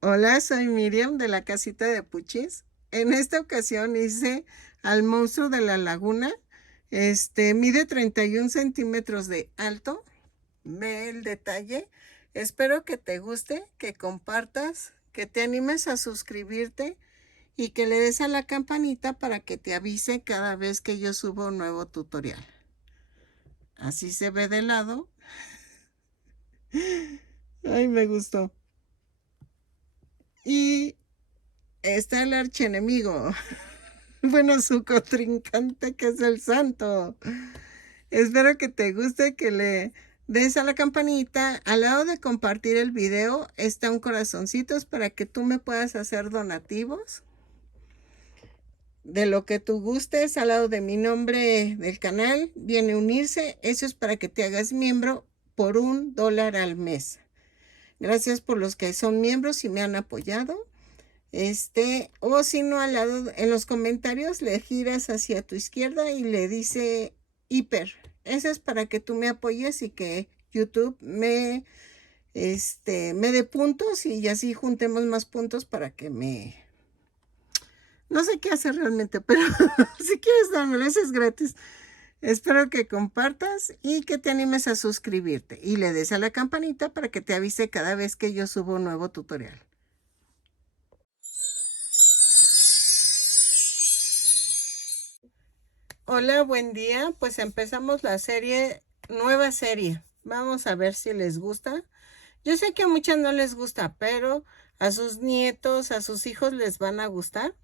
Hola, soy Miriam de la casita de Puchis. En esta ocasión hice al monstruo de la laguna. Mide 31 centímetros de alto. Ve el detalle. Espero que te guste, que compartas, que te animes a suscribirte y que le des a la campanita para que te avise cada vez que yo subo un nuevo tutorial. Así se ve de lado. Ay, me gustó. Y está el archienemigo. Bueno, su contrincante que es el santo. Espero que te guste, que le des a la campanita. Al lado de compartir el video está un corazoncito para que tú me puedas hacer donativos de lo que tú gustes. Al lado de mi nombre del canal viene unirse. Eso es para que te hagas miembro por $1 al mes. Gracias por los que son miembros y me han apoyado. O si no, al lado, en los comentarios le giras hacia tu izquierda y le dice hiper. Eso es para que tú me apoyes y que YouTube me dé puntos y así juntemos más puntos para que no sé qué hacer realmente, pero si quieres dármelo, eso es gratis. Espero que compartas y que te animes a suscribirte y le des a la campanita para que te avise cada vez que yo subo un nuevo tutorial. Hola, buen día. Pues empezamos la nueva serie. Vamos a ver si les gusta. Yo sé que a muchas no les gusta, pero a sus nietos, a sus hijos les van a gustar.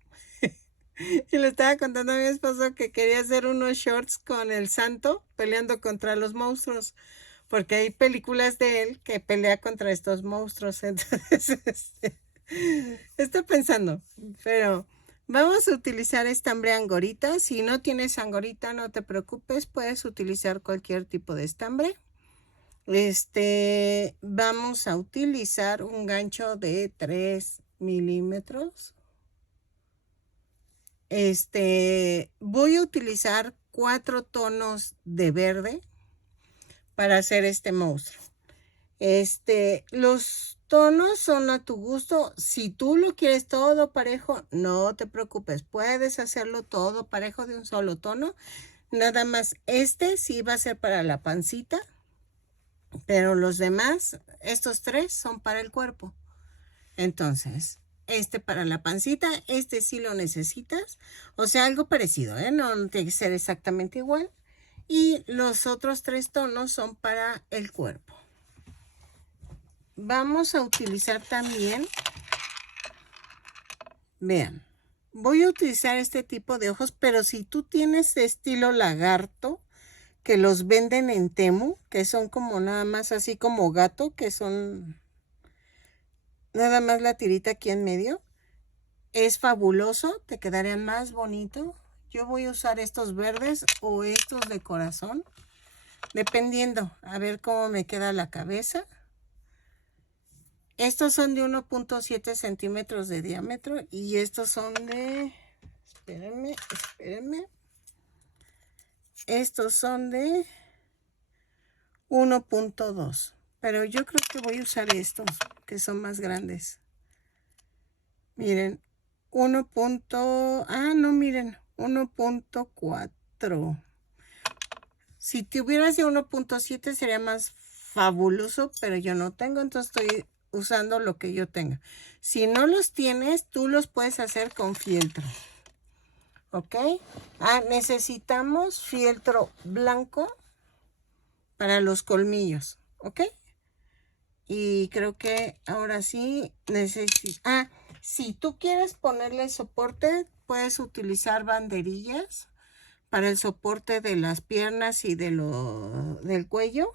Y le estaba contando a mi esposo que quería hacer unos shorts con el santo peleando contra los monstruos, porque hay películas de él que pelea contra estos monstruos. Entonces, estoy pensando, pero vamos a utilizar estambre angorita. Si no tienes angorita, no te preocupes, puedes utilizar cualquier tipo de estambre. Vamos a utilizar un gancho de 3 milímetros. Voy a utilizar 4 tonos de verde para hacer este monstruo. Los tonos son a tu gusto. Si tú lo quieres todo parejo, no te preocupes. Puedes hacerlo todo parejo de un solo tono. Nada más sí va a ser para la pancita. Pero los demás, estos 3 son para el cuerpo. Entonces, para la pancita, sí lo necesitas. O sea, algo parecido, ¿eh? No tiene que ser exactamente igual. Y los otros 3 tonos son para el cuerpo. Vamos a utilizar también, vean, voy a utilizar este tipo de ojos, pero si tú tienes de estilo lagarto, que los venden en Temu, que son como nada más así como gato, que son nada más la tirita aquí en medio, es fabuloso, te quedarían más bonito. Yo voy a usar estos verdes o estos de corazón, dependiendo, a ver cómo me queda la cabeza. Estos son de 1.7 centímetros de diámetro y estos son de, espérenme, estos son de 1.2, pero yo creo que voy a usar estos que son más grandes. Miren, 1.4. Si tuvieras de 1.7 sería más fabuloso, pero yo no tengo, entonces estoy usando lo que yo tenga. Si no los tienes, tú los puedes hacer con fieltro. ¿Ok? Necesitamos fieltro blanco para los colmillos. ¿Ok? Y creo que ahora sí necesito... si tú quieres ponerle soporte, puedes utilizar banderillas para el soporte de las piernas y del cuello.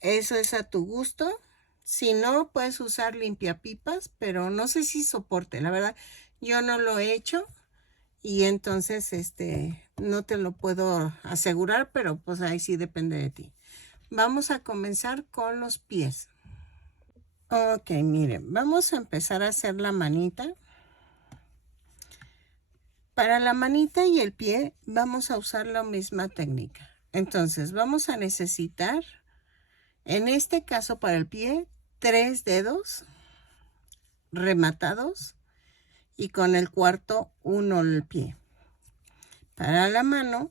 Eso es a tu gusto. Si no, puedes usar limpiapipas, pero no sé si soporte. La verdad, yo no lo he hecho y entonces no te lo puedo asegurar, pero pues ahí sí depende de ti. Vamos a comenzar con los pies. Ok, miren, vamos a empezar a hacer la manita. Para la manita y el pie vamos a usar la misma técnica. Entonces vamos a necesitar, en este caso para el pie, 3 dedos. rematados y con el cuarto uno el pie. Para la mano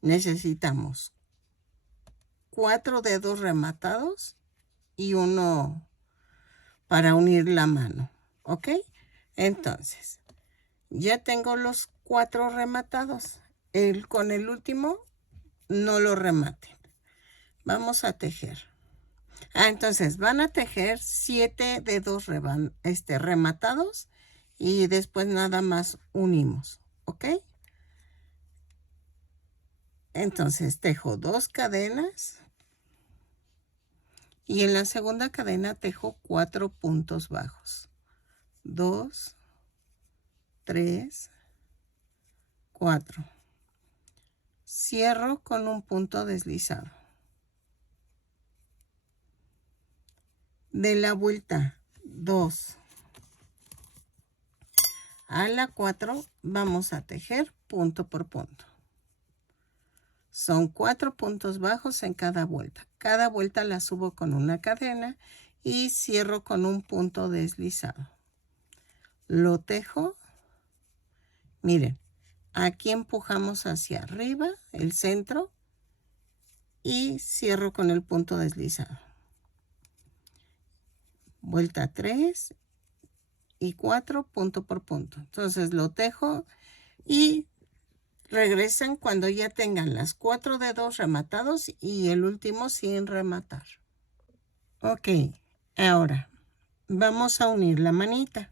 necesitamos 4 dedos rematados y uno para unir la mano, ¿ok? Entonces, ya tengo los 4 rematados. Con el último no lo rematen. Vamos a tejer. Entonces van a tejer 7 dedos rematados y después nada más unimos, ¿ok? Entonces tejo 2 cadenas y en la segunda cadena tejo 4 puntos bajos. 2, 3, 4. Cierro con un punto deslizado. De la vuelta 2 a la 4 vamos a tejer punto por punto. Son 4 puntos bajos en cada vuelta. Cada vuelta la subo con una cadena y cierro con un punto deslizado. Lo tejo. Miren, aquí empujamos hacia arriba el centro y cierro con el punto deslizado. Vuelta 3 y 4 punto por punto. Entonces lo tejo y regresan cuando ya tengan las 4 dedos rematados y el último sin rematar. Ok, ahora vamos a unir la manita.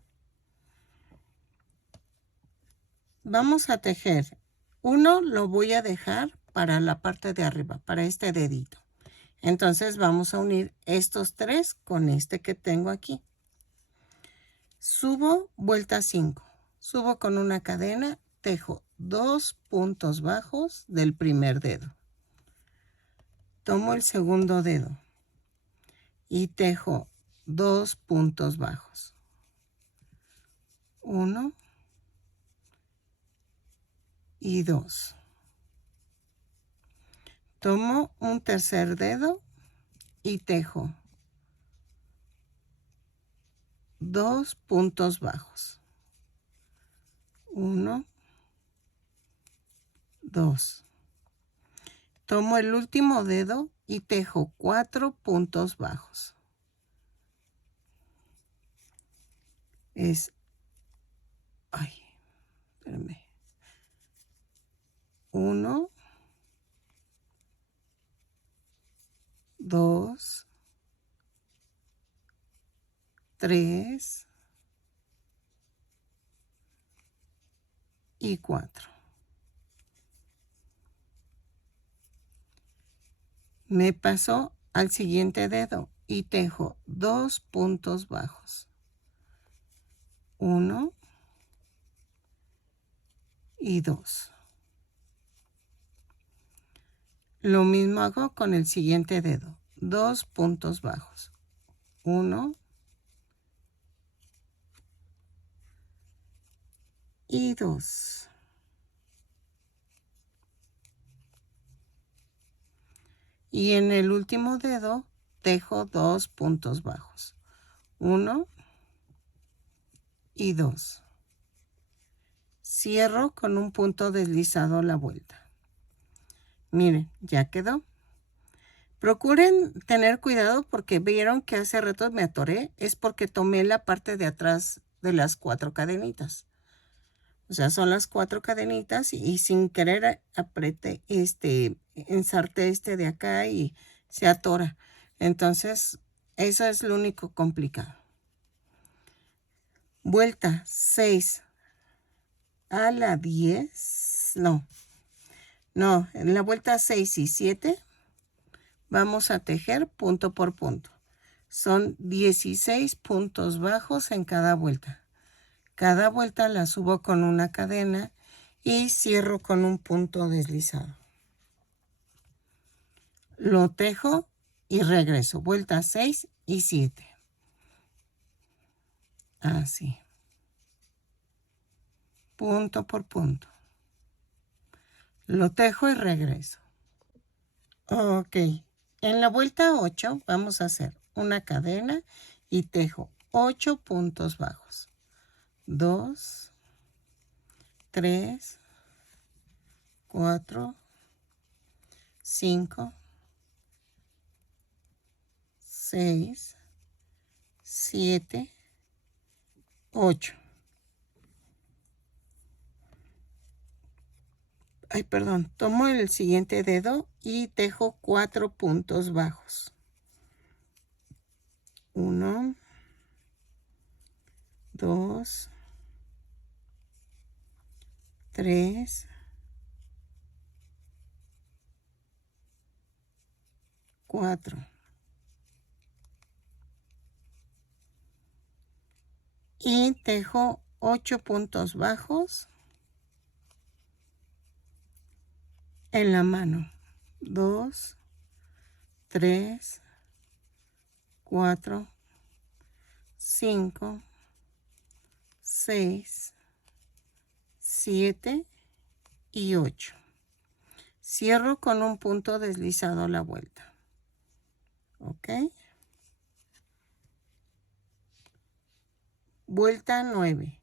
Vamos a tejer. Uno lo voy a dejar para la parte de arriba, para este dedito. Entonces vamos a unir estos 3 con este que tengo aquí. Subo, vuelta 5. Subo con una cadena, tejo 2 puntos bajos del primer dedo. Tomo el segundo dedo y tejo 2 puntos bajos. 1 y 2. Tomo un tercer dedo y tejo 2 puntos bajos. 1, 2. Tomo el último dedo y tejo 4 puntos bajos. Espérame. 1, 2, 3 y 4. Me paso al siguiente dedo y tejo 2 puntos bajos. 1 y 2. Lo mismo hago con el siguiente dedo. 2 puntos bajos. 1 y 2. Y en el último dedo tejo 2 puntos bajos. 1 y 2. Cierro con un punto deslizado la vuelta. Miren, ya quedó. Procuren tener cuidado porque vieron que hace rato me atoré. Es porque tomé la parte de atrás de las 4 cadenitas. O sea, son las 4 cadenitas y sin querer apreté ensarté de acá y se atora. Entonces, eso es lo único complicado. Vuelta 6 a la 10. No, en la vuelta 6 y 7 vamos a tejer punto por punto. Son 16 puntos bajos en cada vuelta. Cada vuelta la subo con una cadena y cierro con un punto deslizado. Lo tejo y regreso. Vuelta 6 y 7. Así. Punto por punto. Lo tejo y regreso. Ok. En la vuelta 8 vamos a hacer una cadena y tejo 8 puntos bajos. 2, 3, 4, 5, 6, 7, 8. Ay, perdón, tomo el siguiente dedo y tejo 4 puntos bajos. 1, 2, 3, 4. Y tejo 8 puntos bajos en la mano. 2, 3, 4, 5, 6, 7 y 8. Cierro con un punto deslizado a la vuelta. ¿Ok? Vuelta 9.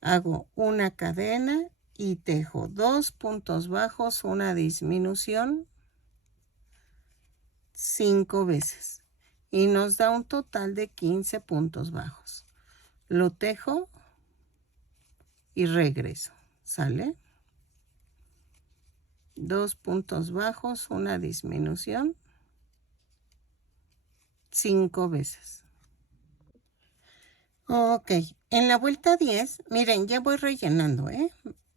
Hago una cadena y tejo 2 puntos bajos, una disminución 5 veces. Y nos da un total de 15 puntos bajos. Lo tejo y regreso. ¿Sale? 2 puntos bajos, una disminución 5 veces. Ok, en la vuelta 10, miren, ya voy rellenando, ¿eh?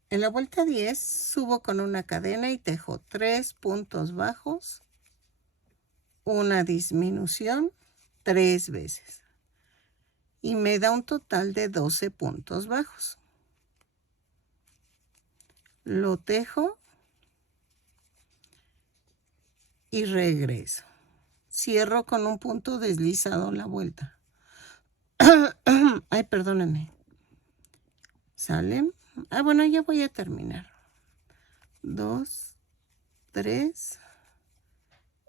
En la vuelta 10 subo con una cadena y tejo 3 puntos bajos, una disminución 3 veces. Y me da un total de 12 puntos bajos. Lo tejo y regreso. Cierro con un punto deslizado en la vuelta. Ay, perdónenme. ¿Sale? Ah, bueno, ya voy a terminar. 2, 3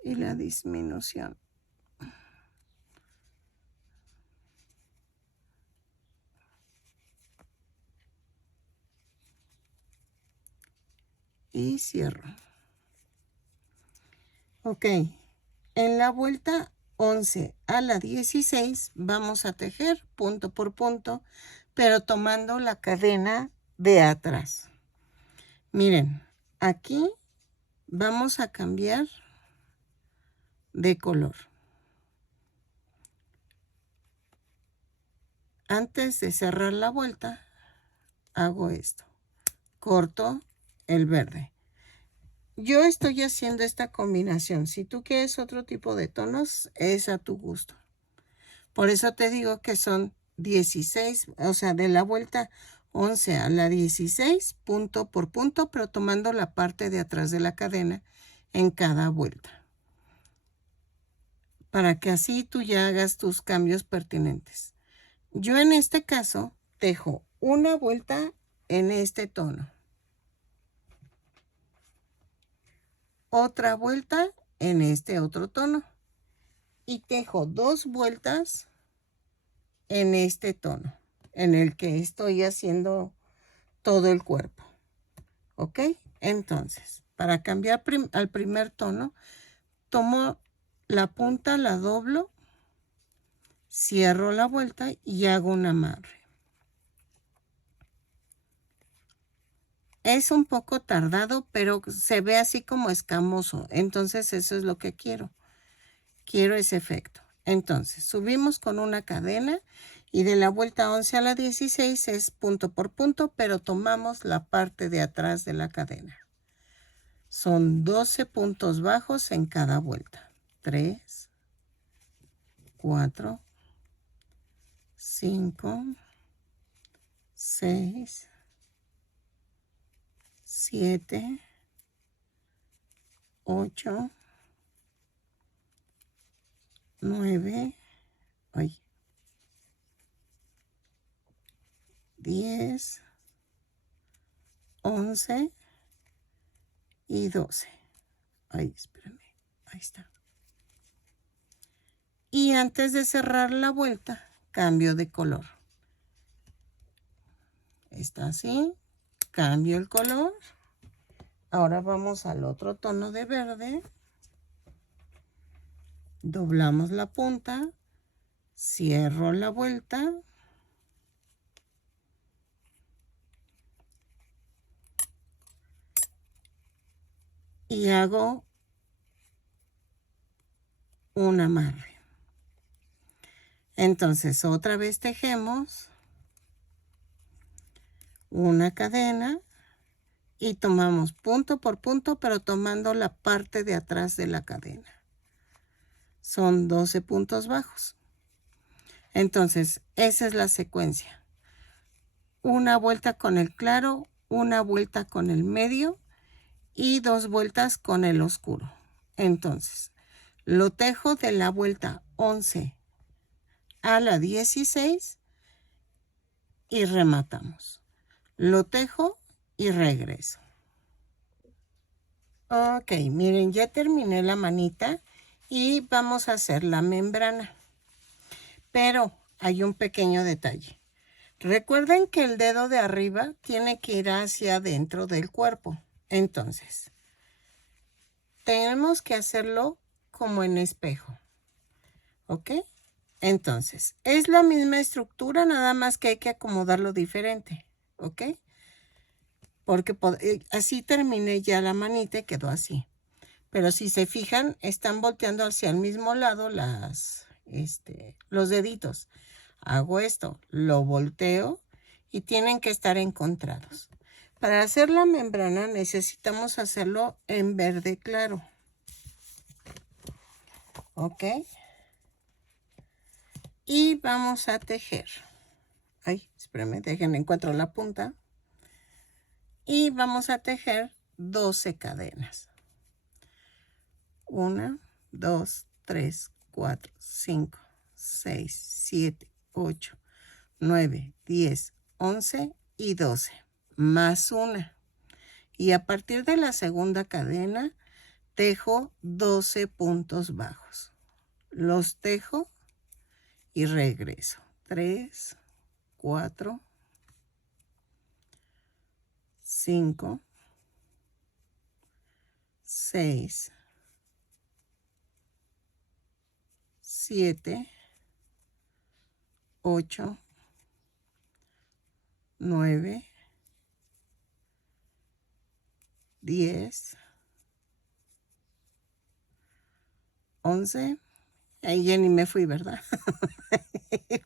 y la disminución. Y cierro. Ok, en la vuelta 11 a la 16 vamos a tejer punto por punto, pero tomando la cadena de atrás. Miren, aquí vamos a cambiar de color. Antes de cerrar la vuelta, hago esto. Corto el verde. Yo estoy haciendo esta combinación. Si tú quieres otro tipo de tonos, es a tu gusto. Por eso te digo que son 16, o sea, de la vuelta 11 a la 16, punto por punto, pero tomando la parte de atrás de la cadena en cada vuelta. Para que así tú ya hagas tus cambios pertinentes. Yo en este caso tejo una vuelta en este tono. Otra vuelta en este otro tono. Y tejo 2 vueltas en este tono, en el que estoy haciendo todo el cuerpo. ¿Ok? Entonces, para cambiar al primer tono, tomo la punta, la doblo, cierro la vuelta y hago un amarre. Es un poco tardado, pero se ve así como escamoso. Entonces, eso es lo que quiero. Quiero ese efecto. Entonces, subimos con una cadena y de la vuelta 11 a la 16 es punto por punto, pero tomamos la parte de atrás de la cadena. Son 12 puntos bajos en cada vuelta. 3, 4, 5, 6, 7, 8, 9, 10, 11 y 12. Ay, espérame. Ahí está. Y antes de cerrar la vuelta, cambio de color. Está así, cambio el color. Ahora vamos al otro tono de verde. Doblamos la punta, cierro la vuelta. Y hago un amarre. Entonces otra vez tejemos una cadena y tomamos punto por punto, pero tomando la parte de atrás de la cadena. Son 12 puntos bajos. Entonces esa es la secuencia. Una vuelta con el claro, una vuelta con el medio y 2 vueltas con el oscuro. Entonces lo tejo de la vuelta 11 a la 16 y rematamos. Lo tejo y regreso. Ok, miren, ya terminé la manita y vamos a hacer la membrana. Pero hay un pequeño detalle. Recuerden que el dedo de arriba tiene que ir hacia adentro del cuerpo. Entonces, tenemos que hacerlo como en espejo. ¿Ok? Entonces, es la misma estructura, nada más que hay que acomodarlo diferente. ¿Ok? Porque así terminé ya la manita y quedó así. Pero si se fijan, están volteando hacia el mismo lado los deditos. Hago esto, lo volteo y tienen que estar encontrados. Para hacer la membrana necesitamos hacerlo en verde claro. ¿Ok? Y vamos a tejer. Ay, espérenme, déjenme encuentro la punta. Y vamos a tejer 12 cadenas. 1, 2, 3, 4, 5, 6, 7, 8, 9, 10, 11 y 12. Más una. Y a partir de la segunda cadena, tejo 12 puntos bajos. Los tejo y regreso. 3, 4, 5, 6, 7, 8, 9, 10, 11. Ahí ya ni me fui, ¿verdad?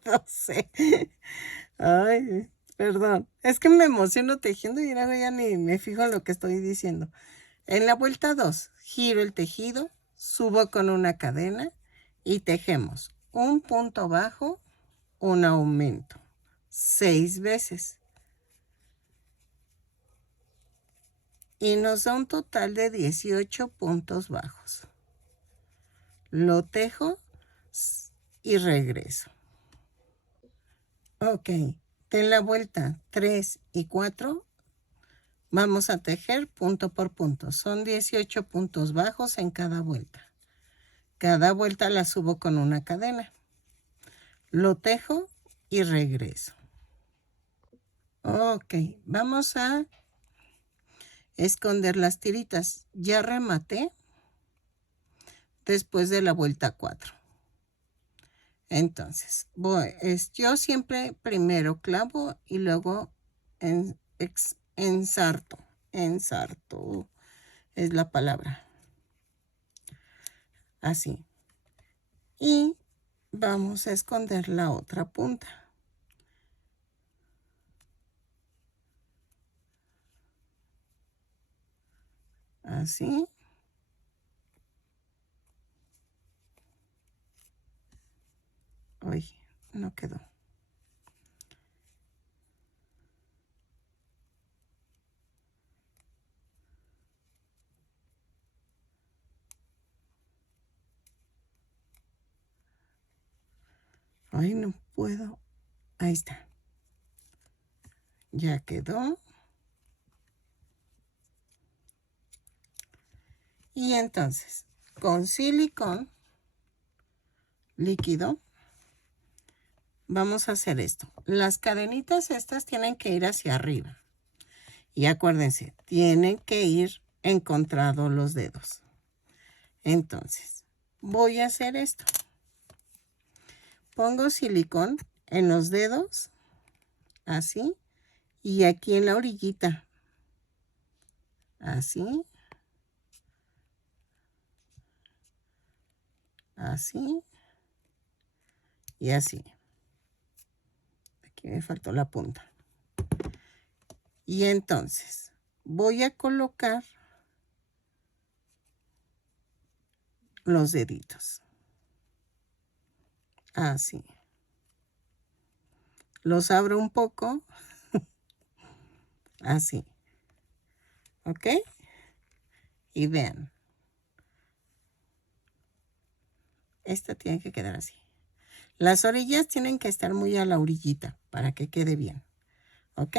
12. Ay, perdón. Es que me emociono tejiendo y ahora ya ni me fijo en lo que estoy diciendo. En la vuelta 2, giro el tejido, subo con una cadena y tejemos un punto bajo, un aumento, 6 veces. Y nos da un total de 18 puntos bajos. Lo tejo y regreso. Ok, de la vuelta 3 y 4 vamos a tejer punto por punto. Son 18 puntos bajos en cada vuelta. Cada vuelta la subo con una cadena. Lo tejo y regreso. Ok, vamos a esconder las tiritas. Ya rematé después de la vuelta 4. Entonces, yo siempre primero clavo y luego ensarto. Ensarto es la palabra. Así. Y vamos a esconder la otra punta. Así. Uy, no quedó. Ay, no puedo. Ahí está. Ya quedó. Y entonces, con silicón líquido, vamos a hacer esto. Las cadenitas estas tienen que ir hacia arriba. Y acuérdense, tienen que ir encontrados los dedos. Entonces, voy a hacer esto. Pongo silicón en los dedos, así, y aquí en la orillita, así, así, y así. Aquí me faltó la punta. Y entonces, voy a colocar los deditos. Así. Los abro un poco. Así. ¿Ok? Y vean. Esta tiene que quedar así. Las orillas tienen que estar muy a la orillita para que quede bien. ¿Ok?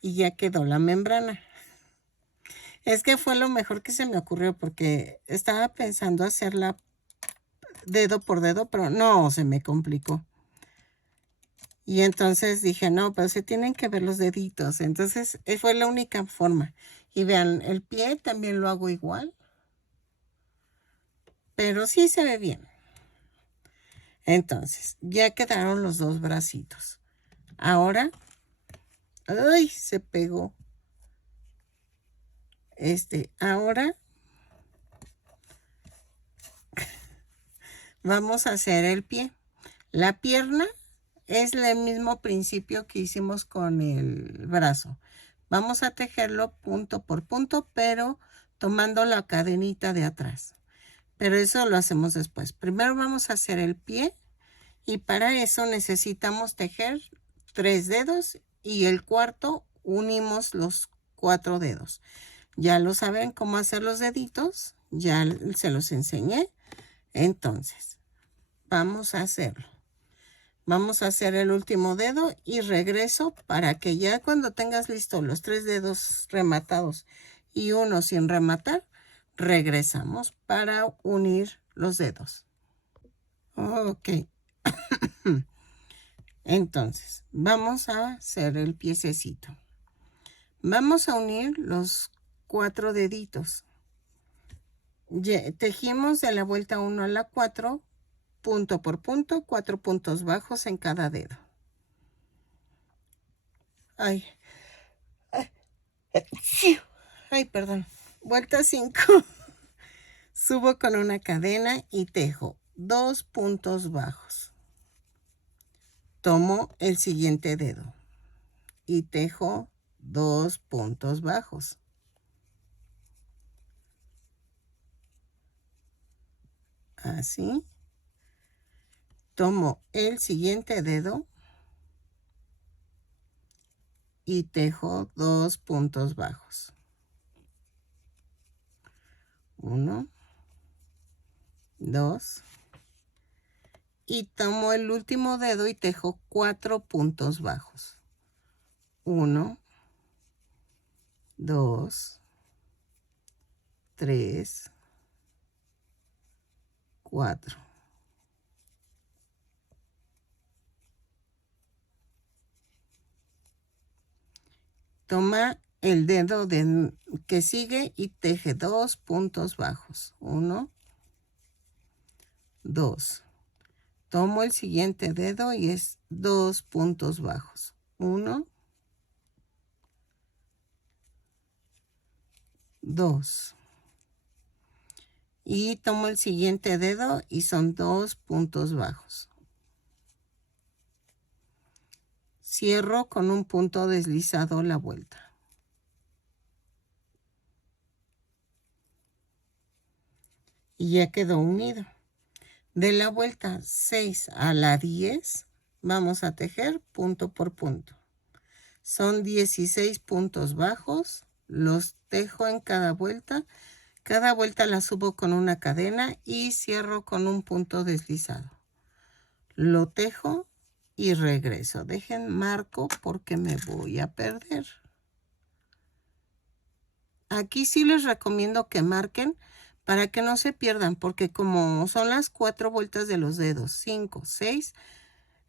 Y ya quedó la membrana. Es que fue lo mejor que se me ocurrió porque estaba pensando hacerla dedo por dedo, pero no, se me complicó. Y entonces dije, no, pero se tienen que ver los deditos. Entonces fue la única forma. Y vean, el pie también lo hago igual. Pero sí se ve bien. Entonces, ya quedaron los dos bracitos. Ahora, ¡ay! Se pegó. Ahora vamos a hacer el pie. La pierna es el mismo principio que hicimos con el brazo. Vamos a tejerlo punto por punto, pero tomando la cadenita de atrás. Pero eso lo hacemos después. Primero vamos a hacer el pie y para eso necesitamos tejer 3 dedos y el cuarto unimos los 4 dedos. Ya lo saben cómo hacer los deditos, ya se los enseñé. Entonces, vamos a hacerlo. Vamos a hacer el último dedo y regreso para que ya cuando tengas listo los 3 dedos rematados y uno sin rematar, regresamos para unir los dedos. Ok. Entonces, vamos a hacer el piececito. Vamos a unir los 4 deditos. Tejimos de la vuelta 1 a la 4, punto por punto, 4 puntos bajos en cada dedo. Ay, ay, perdón. Vuelta 5. Subo con una cadena y tejo 2 puntos bajos. Tomo el siguiente dedo y tejo 2 puntos bajos. Así. Tomo el siguiente dedo y tejo 2 puntos bajos. 1, 2. Y tomo el último dedo y tejo 4 puntos bajos. 1, 2, 3, 4. Toma el dedo que sigue y teje 2 puntos bajos. 1, 2. Tomo el siguiente dedo y es 2 puntos bajos. 1, 2. Y tomo el siguiente dedo y son 2 puntos bajos. Cierro con un punto deslizado la vuelta. Y ya quedó unido. De la vuelta 6 a la 10 vamos a tejer punto por punto. Son 16 puntos bajos. Los tejo en cada vuelta. Cada vuelta la subo con una cadena y cierro con un punto deslizado. Lo tejo y regreso. Dejen marco porque me voy a perder. Aquí sí les recomiendo que marquen para que no se pierdan, porque como son las 4 vueltas de los dedos, 5, 6,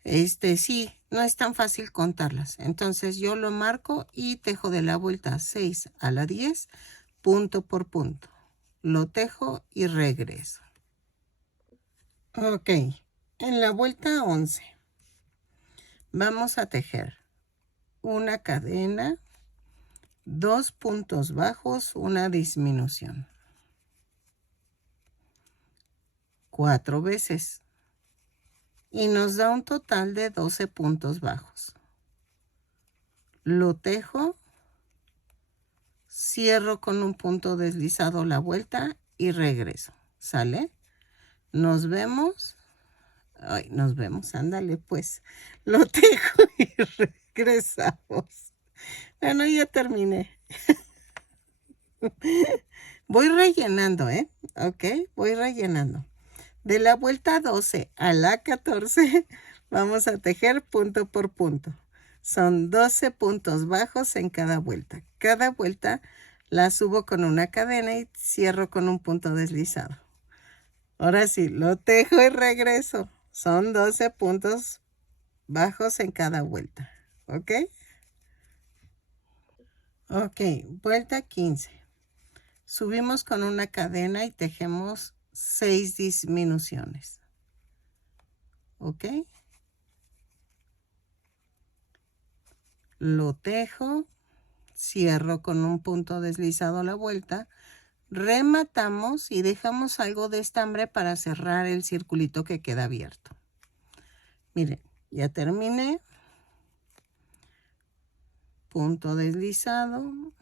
Sí, no es tan fácil contarlas. Entonces yo lo marco y tejo de la vuelta 6 a la 10, punto por punto. Lo tejo y regreso. Ok, en la vuelta 11 vamos a tejer una cadena, 2 puntos bajos, una disminución. 4 veces. Y nos da un total de 12 puntos bajos. Lo tejo, cierro con un punto deslizado la vuelta y regreso. ¿Sale? Nos vemos. Ay, nos vemos, ándale pues. Lo tejo y regresamos. Bueno, ya terminé. Voy rellenando, ¿eh? Ok, voy rellenando. De la vuelta 12 a la 14 vamos a tejer punto por punto. Son 12 puntos bajos en cada vuelta. Cada vuelta la subo con una cadena y cierro con un punto deslizado. Ahora sí, lo tejo y regreso. Son 12 puntos bajos en cada vuelta. ¿Ok? Ok, vuelta 15. Subimos con una cadena y tejemos 6 disminuciones. ¿Ok? Lo tejo, cierro con un punto deslizado a la vuelta, rematamos y dejamos algo de estambre para cerrar el circulito que queda abierto. Miren, ya terminé. Punto deslizado.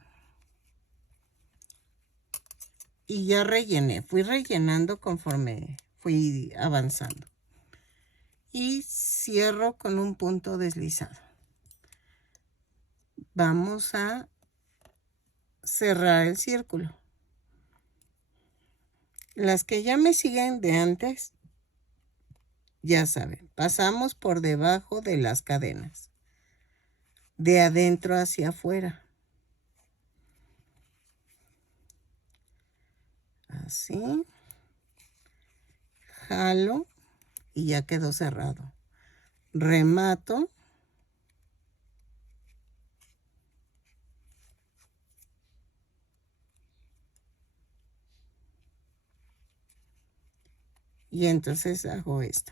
Y ya rellené. Fui rellenando conforme fui avanzando. Y cierro con un punto deslizado. Vamos a cerrar el círculo. Las que ya me siguen de antes, ya saben, pasamos por debajo de las cadenas, de adentro hacia afuera. Así. Jalo y ya quedó cerrado. Remato. Y entonces hago esto.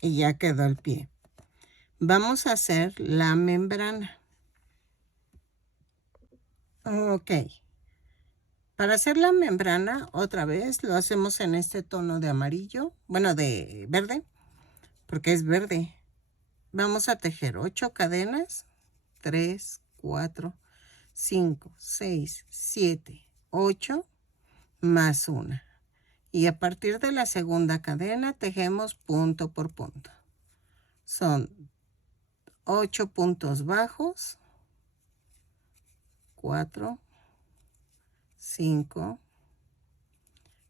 Y ya quedó el pie. Vamos a hacer la membrana. Ok. Para hacer la membrana, otra vez lo hacemos en este tono de amarillo. Bueno, de verde, porque es verde. Vamos a tejer 8 cadenas. 3, 4, 5, 6, 7, 8, más una. Y a partir de la segunda cadena tejemos punto por punto. Son 8 puntos bajos, 4, 5,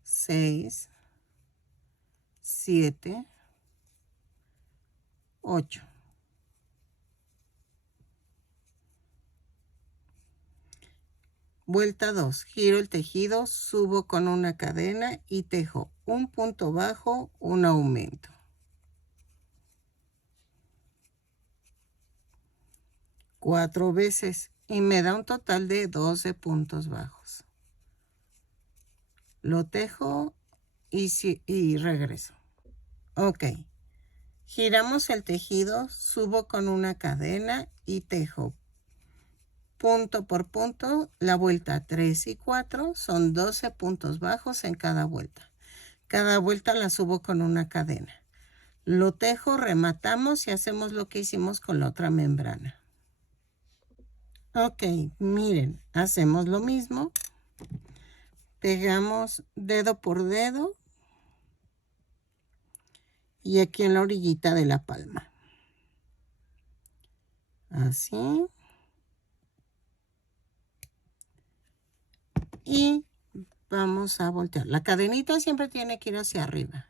6, 7, 8. Vuelta 2, giro el tejido, subo con una cadena y tejo un punto bajo, un aumento. Cuatro veces y me da un total de 12 puntos bajos. Lo tejo y regreso. Ok. Giramos el tejido, subo con una cadena y tejo punto por punto. La vuelta 3 y 4 son 12 puntos bajos en cada vuelta. Cada vuelta la subo con una cadena. Lo tejo, rematamos y hacemos lo que hicimos con la otra membrana. Ok, miren, hacemos lo mismo. Pegamos dedo por dedo. Y aquí en la orillita de la palma. Así. Y vamos a voltear. La cadenita siempre tiene que ir hacia arriba.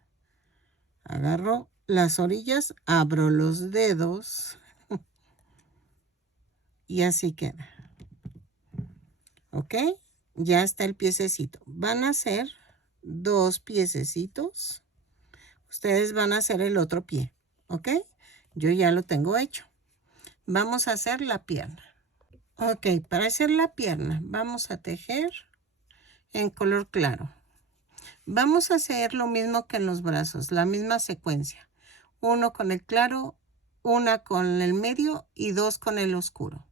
Agarro las orillas, abro los dedos. Y así queda. ¿Ok? Ya está el piececito. Van a hacer 2 piececitos. Ustedes van a hacer el otro pie, ¿ok? Yo ya lo tengo hecho. Vamos a hacer la pierna. Ok, para hacer la pierna vamos a tejer en color claro. Vamos a hacer lo mismo que en los brazos, la misma secuencia. 1 con el claro, 1 con el medio y 2 con el oscuro.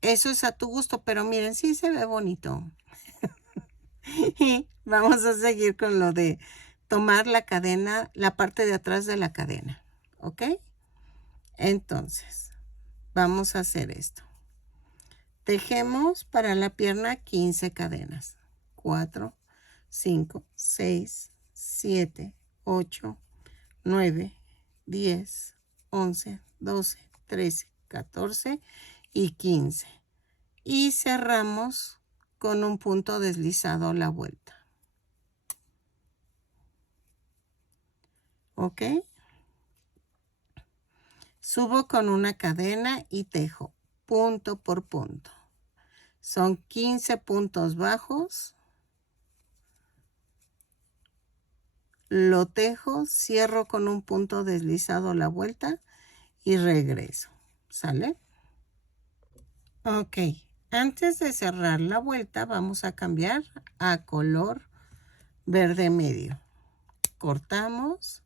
Eso es a tu gusto, pero miren, sí se ve bonito. Y vamos a seguir con lo de tomar la cadena, la parte de atrás de la cadena, ¿ok? Entonces, vamos a hacer esto. Tejemos para la pierna 15 cadenas. 4, 5, 6, 7, 8, 9, 10, 11, 12, 13, 14 y 15. Y cerramos con un punto deslizado a la vuelta. ¿Ok? Subo con una cadena y tejo punto por punto. Son 15 puntos bajos. Lo tejo, cierro con un punto deslizado a la vuelta y regreso. ¿Sale? Ok. Antes de cerrar la vuelta vamos a cambiar a color verde medio. Cortamos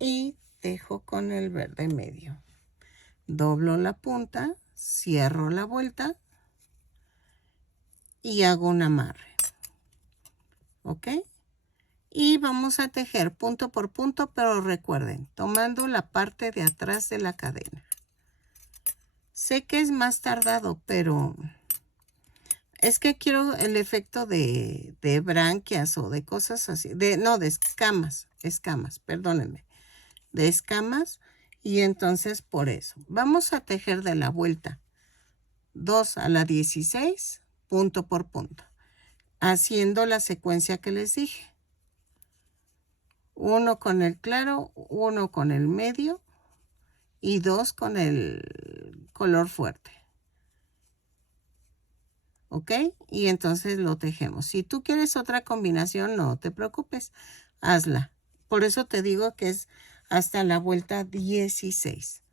y tejo con el verde medio. Doblo la punta, cierro la vuelta y hago un amarre. ¿Ok? Y vamos a tejer punto por punto, pero recuerden, tomando la parte de atrás de la cadena. Sé que es más tardado, pero es que quiero el efecto de branquias o de cosas así. No, de escamas, perdónenme. De escamas. Y entonces por eso. Vamos a tejer de la vuelta 2 a la 16, punto por punto. Haciendo la secuencia que les dije. 1 con el claro, 1 con el medio y 2 con el color fuerte. ¿Ok? Y entonces lo tejemos. Si tú quieres otra combinación, no te preocupes, hazla. Por eso te digo que es hasta la vuelta 16.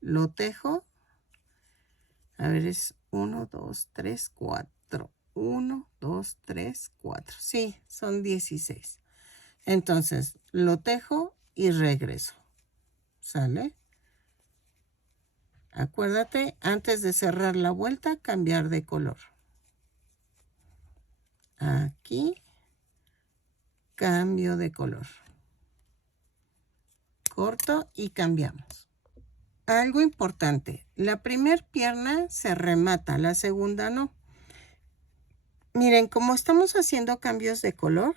Lo tejo. A ver, es 1, 2, 3, 4. 1, 2, 3, 4. Sí, son 16. Entonces, lo tejo y regreso. ¿Sale? Acuérdate, antes de cerrar la vuelta, cambiar de color. Aquí, cambio de color. Corto y cambiamos. Algo importante, la primera pierna se remata, la segunda no. Miren, como estamos haciendo cambios de color,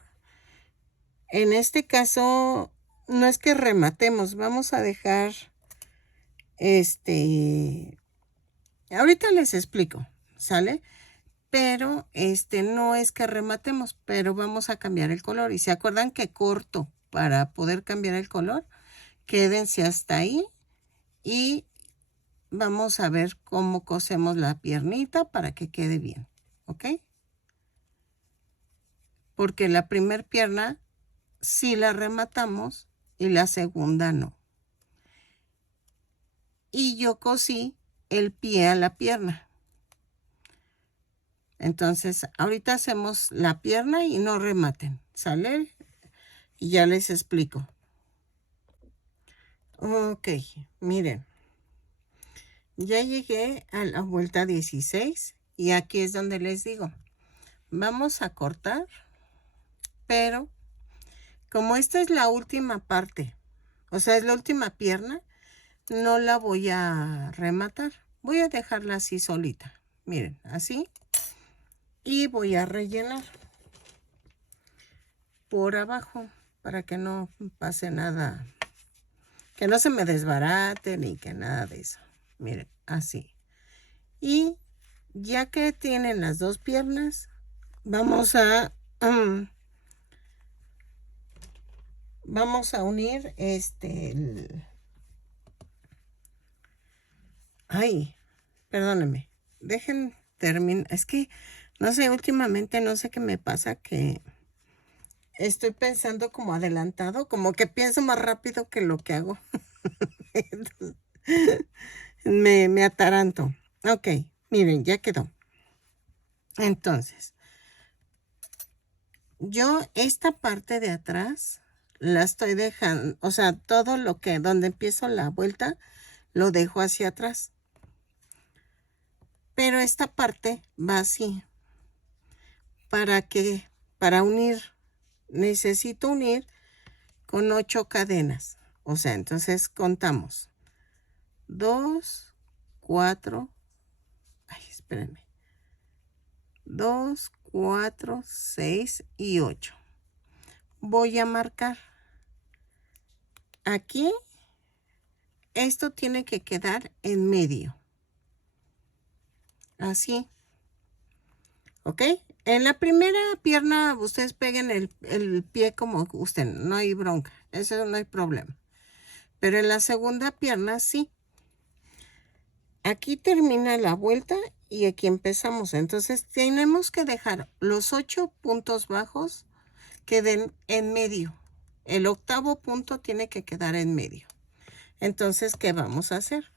en este caso no es que rematemos, vamos a dejar ahorita les explico, ¿sale? Pero no es que rematemos, pero vamos a cambiar el color. Y se acuerdan que corto para poder cambiar el color, quédense hasta ahí y vamos a ver cómo cosemos la piernita para que quede bien, ¿ok? Porque la primera pierna sí la rematamos y la segunda no. Y yo cosí el pie a la pierna. Entonces, ahorita hacemos la pierna y no rematen, ¿sale? Y ya les explico. Ok, miren. Ya llegué a la vuelta 16 y aquí es donde les digo, vamos a cortar, pero como esta es la última parte, o sea, es la última pierna, no la voy a rematar. Voy a dejarla así solita, miren, así. Y voy a rellenar por abajo para que no pase nada, que no se me desbarate ni que nada de eso. Miren, así. Y ya que tienen las dos piernas, vamos a unir ay, perdónenme. Es que, no sé, últimamente no sé qué me pasa, que estoy pensando como adelantado, como que pienso más rápido que lo que hago. Entonces, me ataranto. Ok, miren, ya quedó. Entonces, yo esta parte de atrás la estoy dejando, o sea, todo lo que, donde empiezo la vuelta, lo dejo hacia atrás. Pero esta parte va así. ¿Para qué? Para unir. Necesito unir con 8 cadenas. O sea, entonces contamos. 2, 4. Ay, espérenme. 2, 4, 6 y 8. Voy a marcar. Aquí, esto tiene que quedar en medio. Así. ¿Ok? En la primera pierna ustedes peguen el pie como gusten, no hay bronca, eso no hay problema. Pero en la segunda pierna sí. Aquí termina la vuelta y aquí empezamos. Entonces tenemos que dejar los 8 puntos bajos queden en medio. El octavo punto tiene que quedar en medio. Entonces, ¿qué vamos a hacer?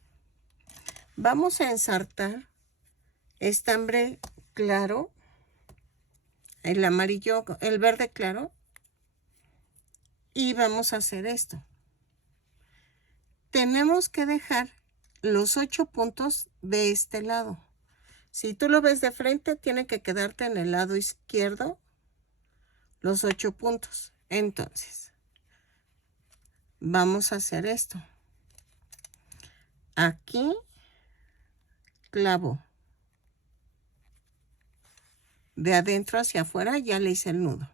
Vamos a ensartar estambre claro, el amarillo, el verde claro, y vamos a hacer esto. Tenemos que dejar los 8 puntos de este lado. Si tú lo ves de frente, tiene que quedarte en el lado izquierdo los 8 puntos. Entonces, vamos a hacer esto. Aquí, clavo. De adentro hacia afuera ya le hice el nudo.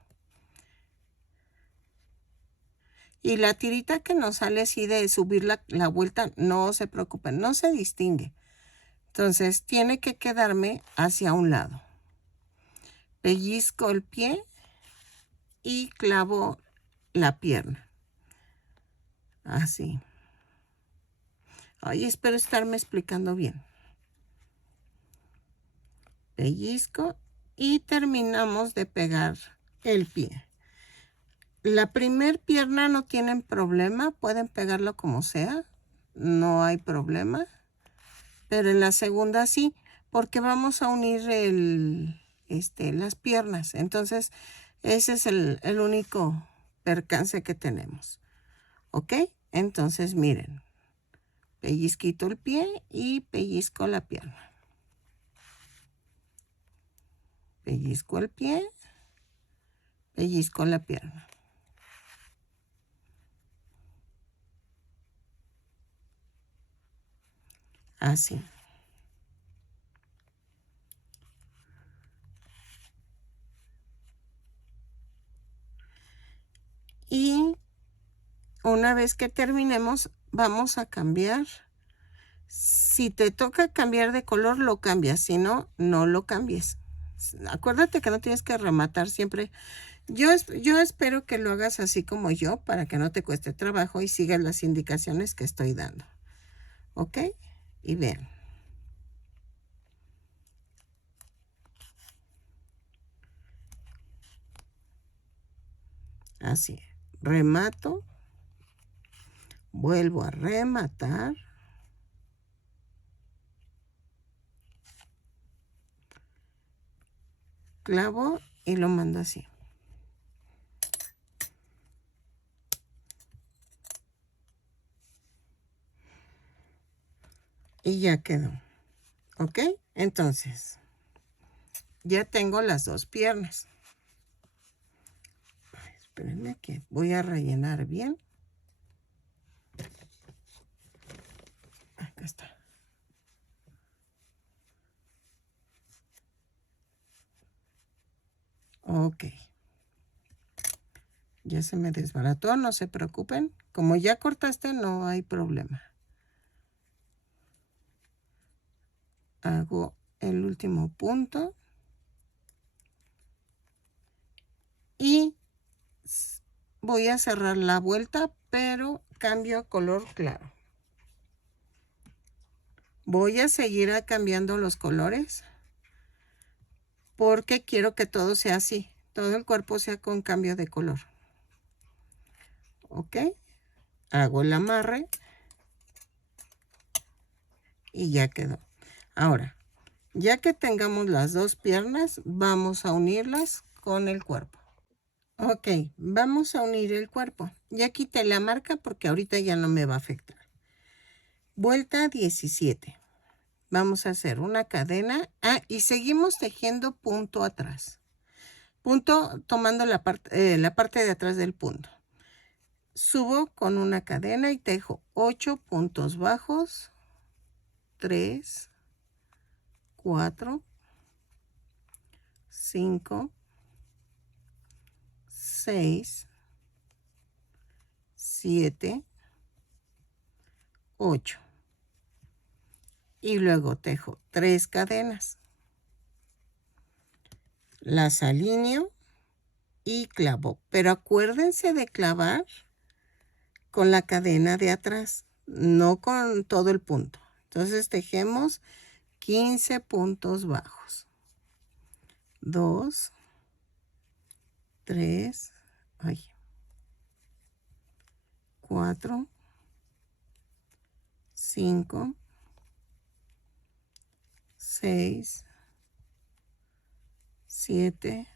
Y la tirita que nos sale así de subir la vuelta, no se preocupen, no se distingue. Entonces, tiene que quedarme hacia un lado. Pellizco el pie y clavo la pierna. Así. Ay, espero estarme explicando bien. Pellizco y terminamos de pegar el pie. La primer pierna no tienen problema, pueden pegarlo como sea, no hay problema. Pero en la segunda sí, porque vamos a unir las piernas. Entonces, ese es el único percance que tenemos. ¿Ok? Entonces, miren. Pellizquito el pie y pellizco la pierna. Pellizco el pie, pellizco la pierna. Así. Y una vez que terminemos, vamos a cambiar. Si te toca cambiar de color, lo cambias. Si no, no lo cambies. Acuérdate que no tienes que rematar siempre. Yo espero que lo hagas así como yo, para que no te cueste trabajo y sigas las indicaciones que estoy dando. ¿Ok? Y vean. Así. Remato. Vuelvo a rematar. Clavo y lo mando así. Y ya quedó. ¿Ok? Entonces, ya tengo las dos piernas. Ay, espérenme que voy a rellenar bien. Acá está. Ok. Ya se me desbarató, no se preocupen. Como ya cortaste, no hay problema. Hago el último punto. Y voy a cerrar la vuelta, pero cambio a color claro. Voy a seguir cambiando los colores porque quiero que todo sea así, todo el cuerpo sea con cambio de color. ¿Ok? Hago el amarre y ya quedó. Ahora, ya que tengamos las dos piernas, vamos a unirlas con el cuerpo. Ok, vamos a unir el cuerpo. Ya quité la marca porque ahorita ya no me va a afectar. Vuelta 17. Vamos a hacer una cadena. Y seguimos tejiendo punto atrás. Punto tomando la parte de atrás del punto. Subo con una cadena y tejo 8 puntos bajos. 3, 4, 5, 6, 7, 8. Y luego tejo 3 cadenas. Las alineo y clavo. Pero acuérdense de clavar con la cadena de atrás, no con todo el punto. Entonces tejemos 15 puntos bajos. 2, 3, 4, 5, 6, 7,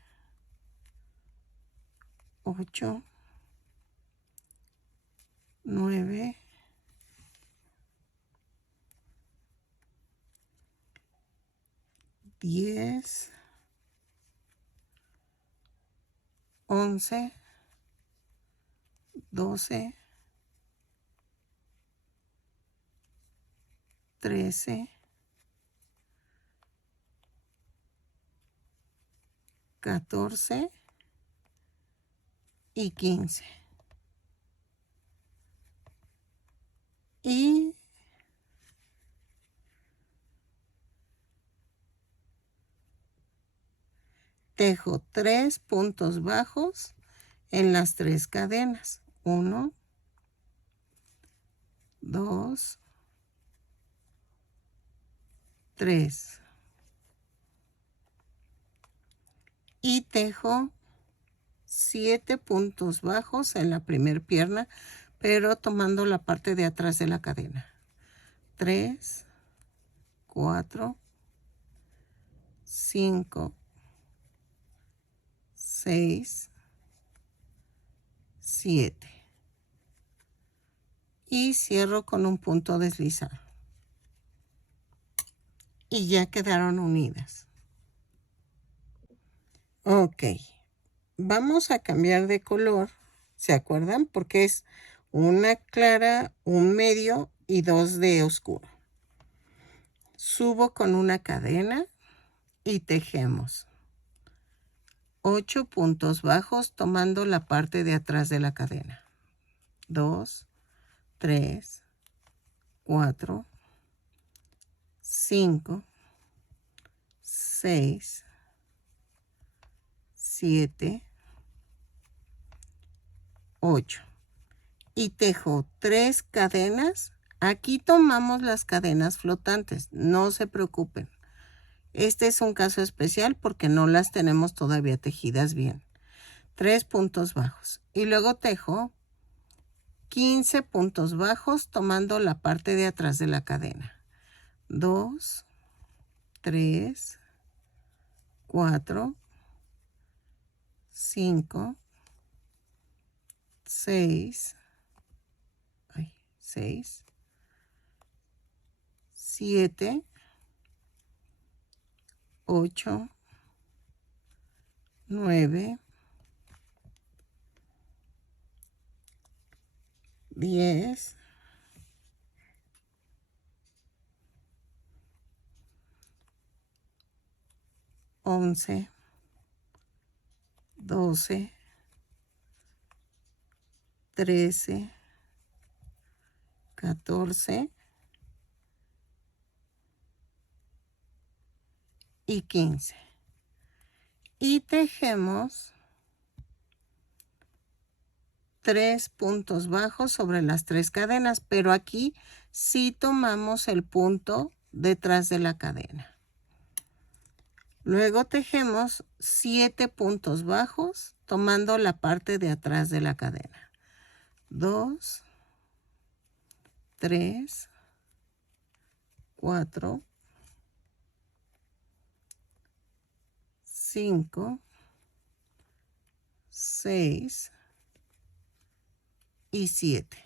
8, 9, 10, 11, 12, 13, 14 y 15. Y tejo 3 puntos bajos en las 3 cadenas. 1, 2, 3. Y tejo 7 puntos bajos en la primera pierna, pero tomando la parte de atrás de la cadena. 3, 4, 5, 6, 7. Y cierro con un punto deslizado. Y ya quedaron unidas. Ok. Vamos a cambiar de color. ¿Se acuerdan? Porque es una clara, un medio y 2 de oscuro. Subo con una cadena y tejemos 8 puntos bajos tomando la parte de atrás de la cadena. 2, 3, 4, 5, 6, 7, 8. Y tejo 3 cadenas. Aquí tomamos las cadenas flotantes, no se preocupen. Este es un caso especial porque no las tenemos todavía tejidas bien. 3 puntos bajos. Y luego tejo 15 puntos bajos tomando la parte de atrás de la cadena. 2, 3, 4, 5, 6, 7, 8, 9, 10, 11, 12, 13, 14 y 15. Y tejemos 3 puntos bajos sobre las 3 cadenas, pero aquí sí tomamos el punto detrás de la cadena. Luego tejemos 7 puntos bajos tomando la parte de atrás de la cadena. 2, 3, 4, 5, 6 y 7.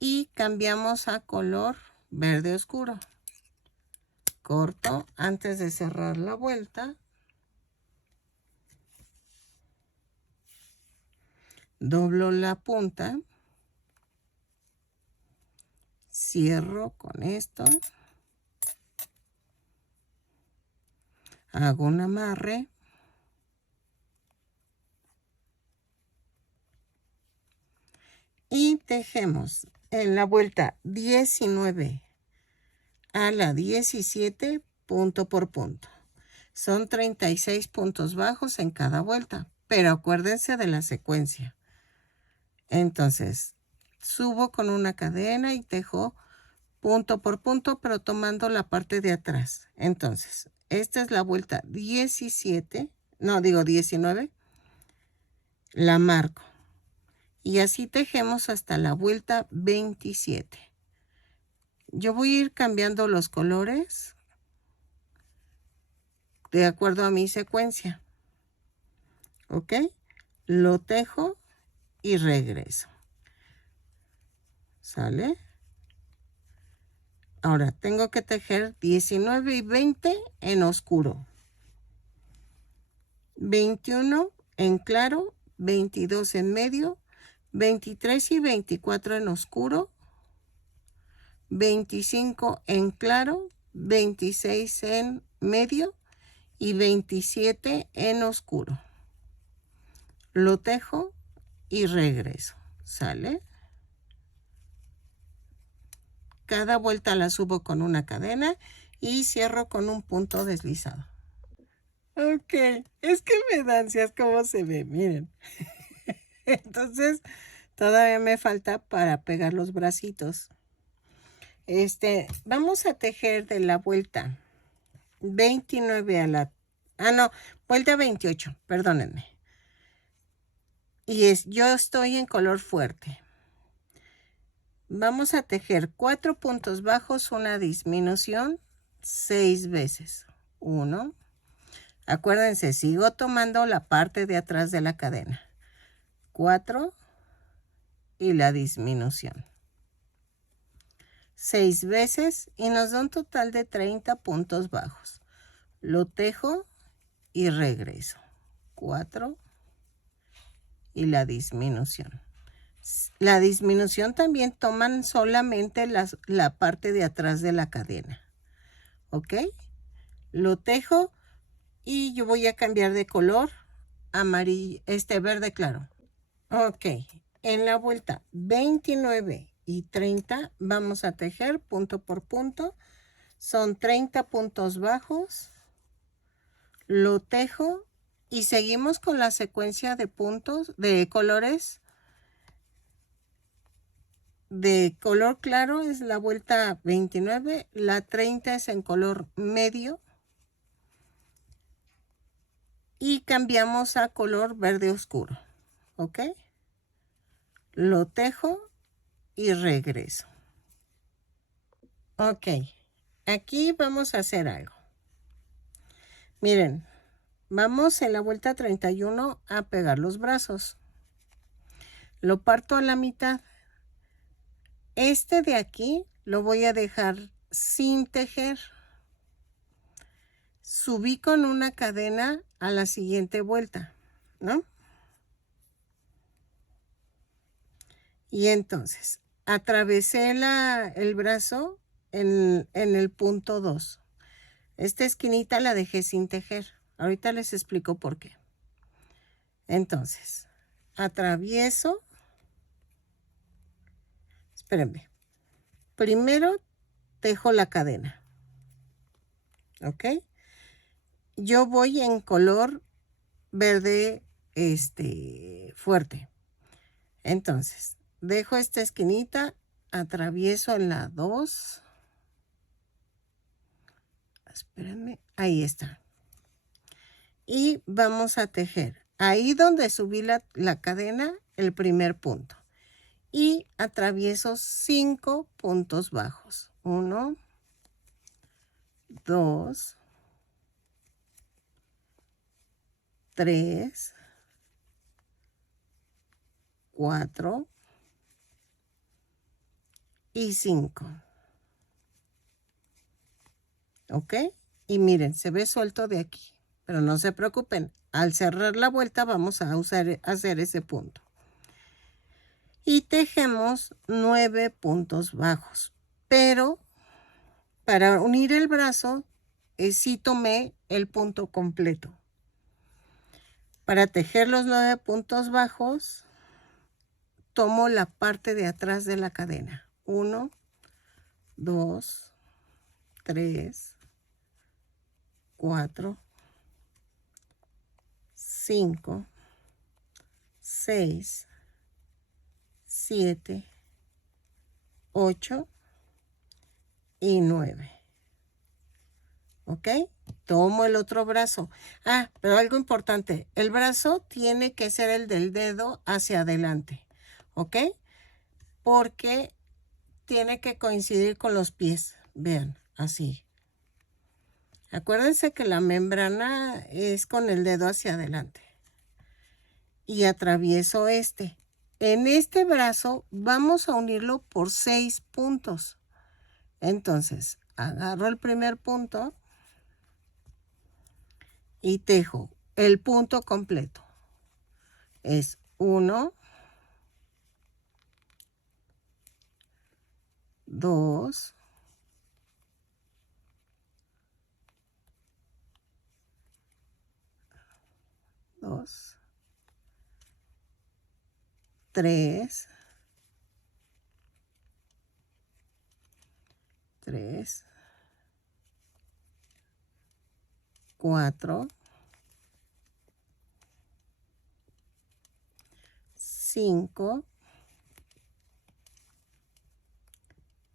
Y cambiamos a color verde oscuro. Corto antes de cerrar la vuelta. Doblo la punta. Cierro con esto. Hago un amarre. Y tejemos en la vuelta 19 a la 17 punto por punto. Son 36 puntos bajos en cada vuelta, pero acuérdense de la secuencia. Entonces, subo con una cadena y tejo punto por punto, pero tomando la parte de atrás. Entonces, esta es la vuelta 19, la marco. Y así tejemos hasta la vuelta 27. Yo voy a ir cambiando los colores de acuerdo a mi secuencia. ¿Ok? Lo tejo y regreso. ¿Sale? Ahora tengo que tejer 19 y 20 en oscuro. 21 en claro, 22 en medio, 23 y 24 en oscuro, 25 en claro, 26 en medio y 27 en oscuro. Lo tejo y regreso. ¿Sale? Cada vuelta la subo con una cadena y cierro con un punto deslizado. Ok, es que me da ansias cómo se ve, miren. Entonces, todavía me falta para pegar los bracitos. Vamos a tejer de la vuelta 29 a la... vuelta 28, perdónenme. Y yo estoy en color fuerte. Vamos a tejer 4 puntos bajos, una disminución, 6 veces. 1. Acuérdense, sigo tomando la parte de atrás de la cadena. 4 y la disminución. 6 veces y nos da un total de 30 puntos bajos. Lo tejo y regreso. 4 y la disminución. La disminución también toman solamente la parte de atrás de la cadena. ¿Ok? Lo tejo y yo voy a cambiar de color amarillo, verde claro. Ok, en la vuelta 29 y 30 vamos a tejer punto por punto. Son 30 puntos bajos. Lo tejo y seguimos con la secuencia de puntos, de colores. De color claro es la vuelta 29, la 30 es en color medio. Y cambiamos a color verde oscuro. ¿Ok? Lo tejo y regreso. Ok, aquí vamos a hacer algo. Miren, vamos en la vuelta 31 a pegar los brazos. Lo parto a la mitad. Este de aquí lo voy a dejar sin tejer. Subí con una cadena a la siguiente vuelta, ¿no? Y entonces, atravesé el brazo en el punto 2. Esta esquinita la dejé sin tejer. Ahorita les explico por qué. Entonces, atravieso. Espérenme. Primero tejo la cadena. ¿Ok? Yo voy en color verde fuerte. Entonces, dejo esta esquinita, atravieso en la 2. espérenme, ahí está. Y vamos a tejer ahí donde subí la cadena, el primer punto. Y atravieso 5 puntos bajos. 1, 2, 3, 4 y 5. ¿Ok? Y miren, se ve suelto de aquí. Pero no se preocupen. Al cerrar la vuelta vamos a hacer ese punto. Y tejemos 9 puntos bajos. Pero para unir el brazo, sí tomé el punto completo. Para tejer los 9 puntos bajos, tomo la parte de atrás de la cadena. 1, 2, 3, 4, 5, 6, 7, 8 y 9. ¿Ok? Tomo el otro brazo. Ah, pero algo importante. El brazo tiene que ser el del dedo hacia adelante. ¿Ok? Porque tiene que coincidir con los pies. Vean, así. Acuérdense que la membrana es con el dedo hacia adelante. Y atravieso este. En este brazo vamos a unirlo por 6 puntos. Entonces, agarro el primer punto y tejo el punto completo. Es 1, 2, 3, 4, 5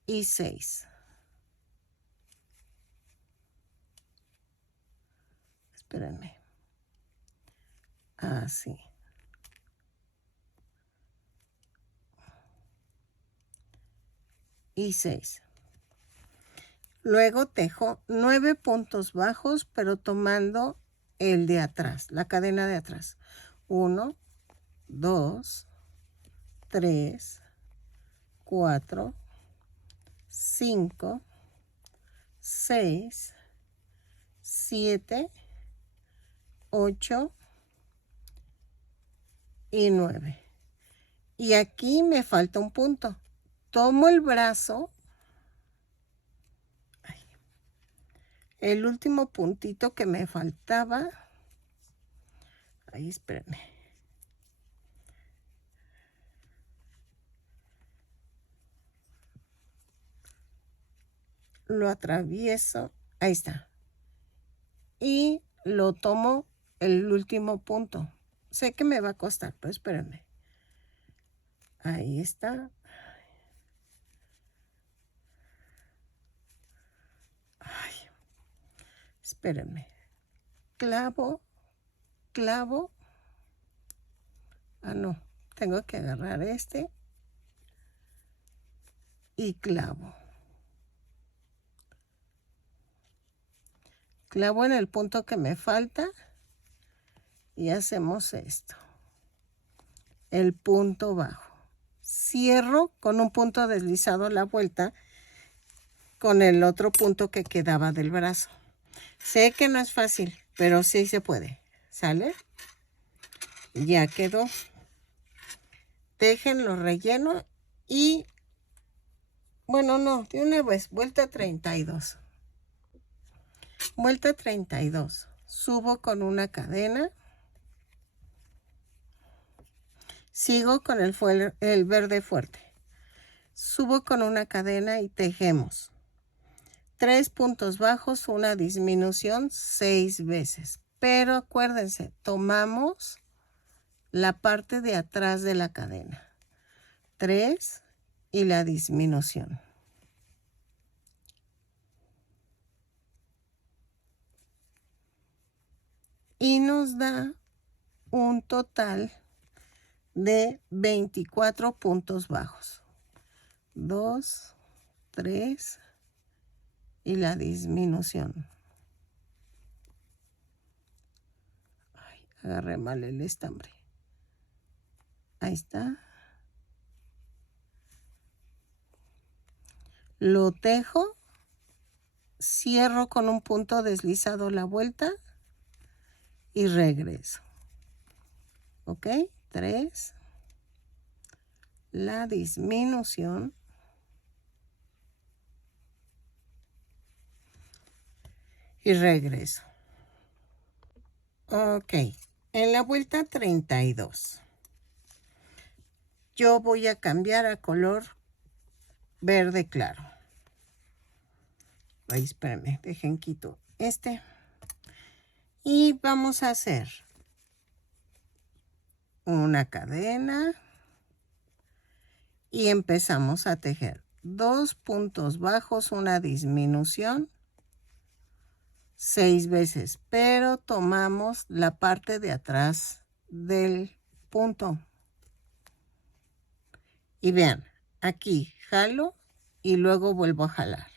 y 6. Espérenme. Así. Y 6. Luego tejo 9 puntos bajos, pero tomando el de atrás, la cadena de atrás. 1, 2, 3, 4, 5, 6, 7, 8 y 9. Y aquí me falta un punto. Tomo el brazo, el último puntito que me faltaba. Ahí, espérenme. Lo atravieso. Ahí está. Y lo tomo el último punto. Sé que me va a costar, pero espérenme. Ahí está. Ay, espérenme. Clavo, clavo. Ah, no. Tengo que agarrar este. Y clavo. Clavo en el punto que me falta. Y hacemos esto. El punto bajo. Cierro con un punto deslizado la vuelta con el otro punto que quedaba del brazo. Sé que no es fácil, pero sí se puede. ¿Sale? Ya quedó. Déjenlo relleno y, bueno, no, de una vez, vuelta 32. Vuelta 32. Subo con una cadena. Sigo con el verde fuerte. Subo con una cadena y tejemos 3 puntos bajos, una disminución 6 veces. Pero acuérdense, tomamos la parte de atrás de la cadena. 3 y la disminución. nos da un total de 24 puntos bajos. 2, 3 y la disminución. Ay, agarré mal el estambre. Ahí está. Lo tejo, cierro con un punto deslizado la vuelta y regreso. ¿Ok? 3. La disminución. Y regreso. Ok. En la vuelta 32. Yo voy a cambiar a color verde claro. Ay, espérenme, dejen quito este. Y vamos a hacer una cadena. Y empezamos a tejer 2 puntos bajos, una disminución, 6 veces, pero tomamos la parte de atrás del punto. Y vean, aquí jalo y luego vuelvo a jalar.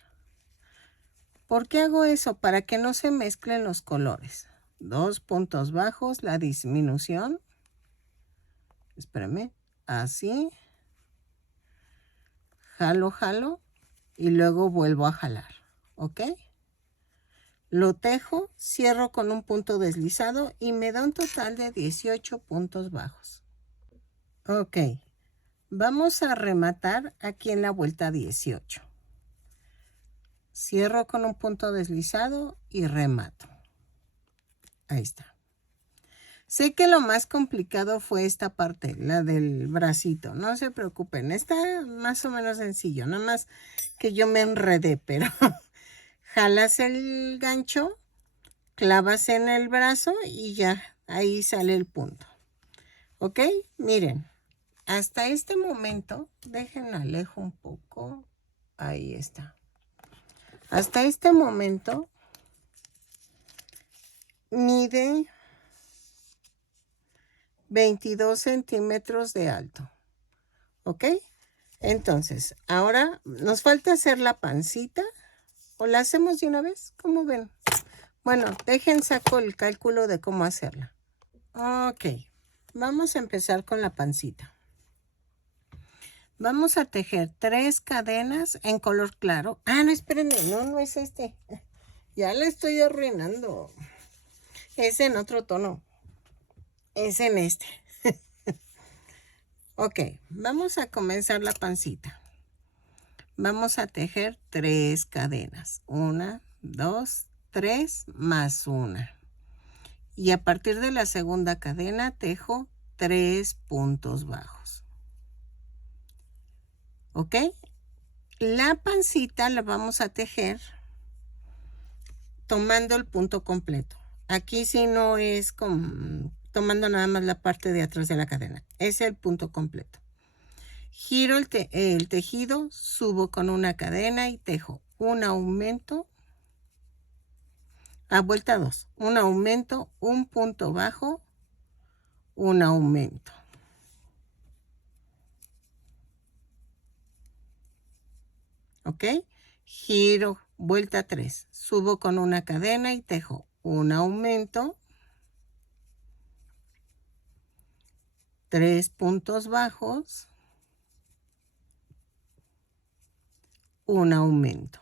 ¿Por qué hago eso? Para que no se mezclen los colores. 2 puntos bajos, la disminución. Espérenme, así. Jalo, jalo y luego vuelvo a jalar. ¿Ok? Lo tejo, cierro con un punto deslizado y me da un total de 18 puntos bajos. Ok, vamos a rematar aquí en la vuelta 18. Cierro con un punto deslizado y remato. Ahí está. Sé que lo más complicado fue esta parte, la del bracito. No se preocupen, está más o menos sencillo. Nada más que yo me enredé, pero jalas el gancho, clavas en el brazo y ya, ahí sale el punto. ¿Ok? Miren, hasta este momento, dejen alejo un poco. Ahí está. Hasta este momento, mide 22 centímetros de alto. ¿Ok? Entonces, ahora nos falta hacer la pancita. ¿O la hacemos de una vez? ¿Cómo ven? Bueno, dejen saco el cálculo de cómo hacerla. Ok, vamos a empezar con la pancita. Vamos a tejer 3 cadenas en color claro. Ah, no, espérenme, no es este. Ya le estoy arruinando. Es en otro tono. Es en este. Ok, vamos a comenzar la pancita. Vamos a tejer 3 cadenas. 1, 2, 3 más 1. Y a partir de la segunda cadena tejo 3 puntos bajos. ¿Ok? La pancita la vamos a tejer tomando el punto completo. Aquí sí no es tomando nada más la parte de atrás de la cadena. Es el punto completo. Giro el tejido, subo con una cadena y tejo un aumento. A vuelta 2. Un aumento, un punto bajo, un aumento. ¿Ok? Giro, vuelta 3. Subo con una cadena y tejo un aumento, 3 puntos bajos, un aumento.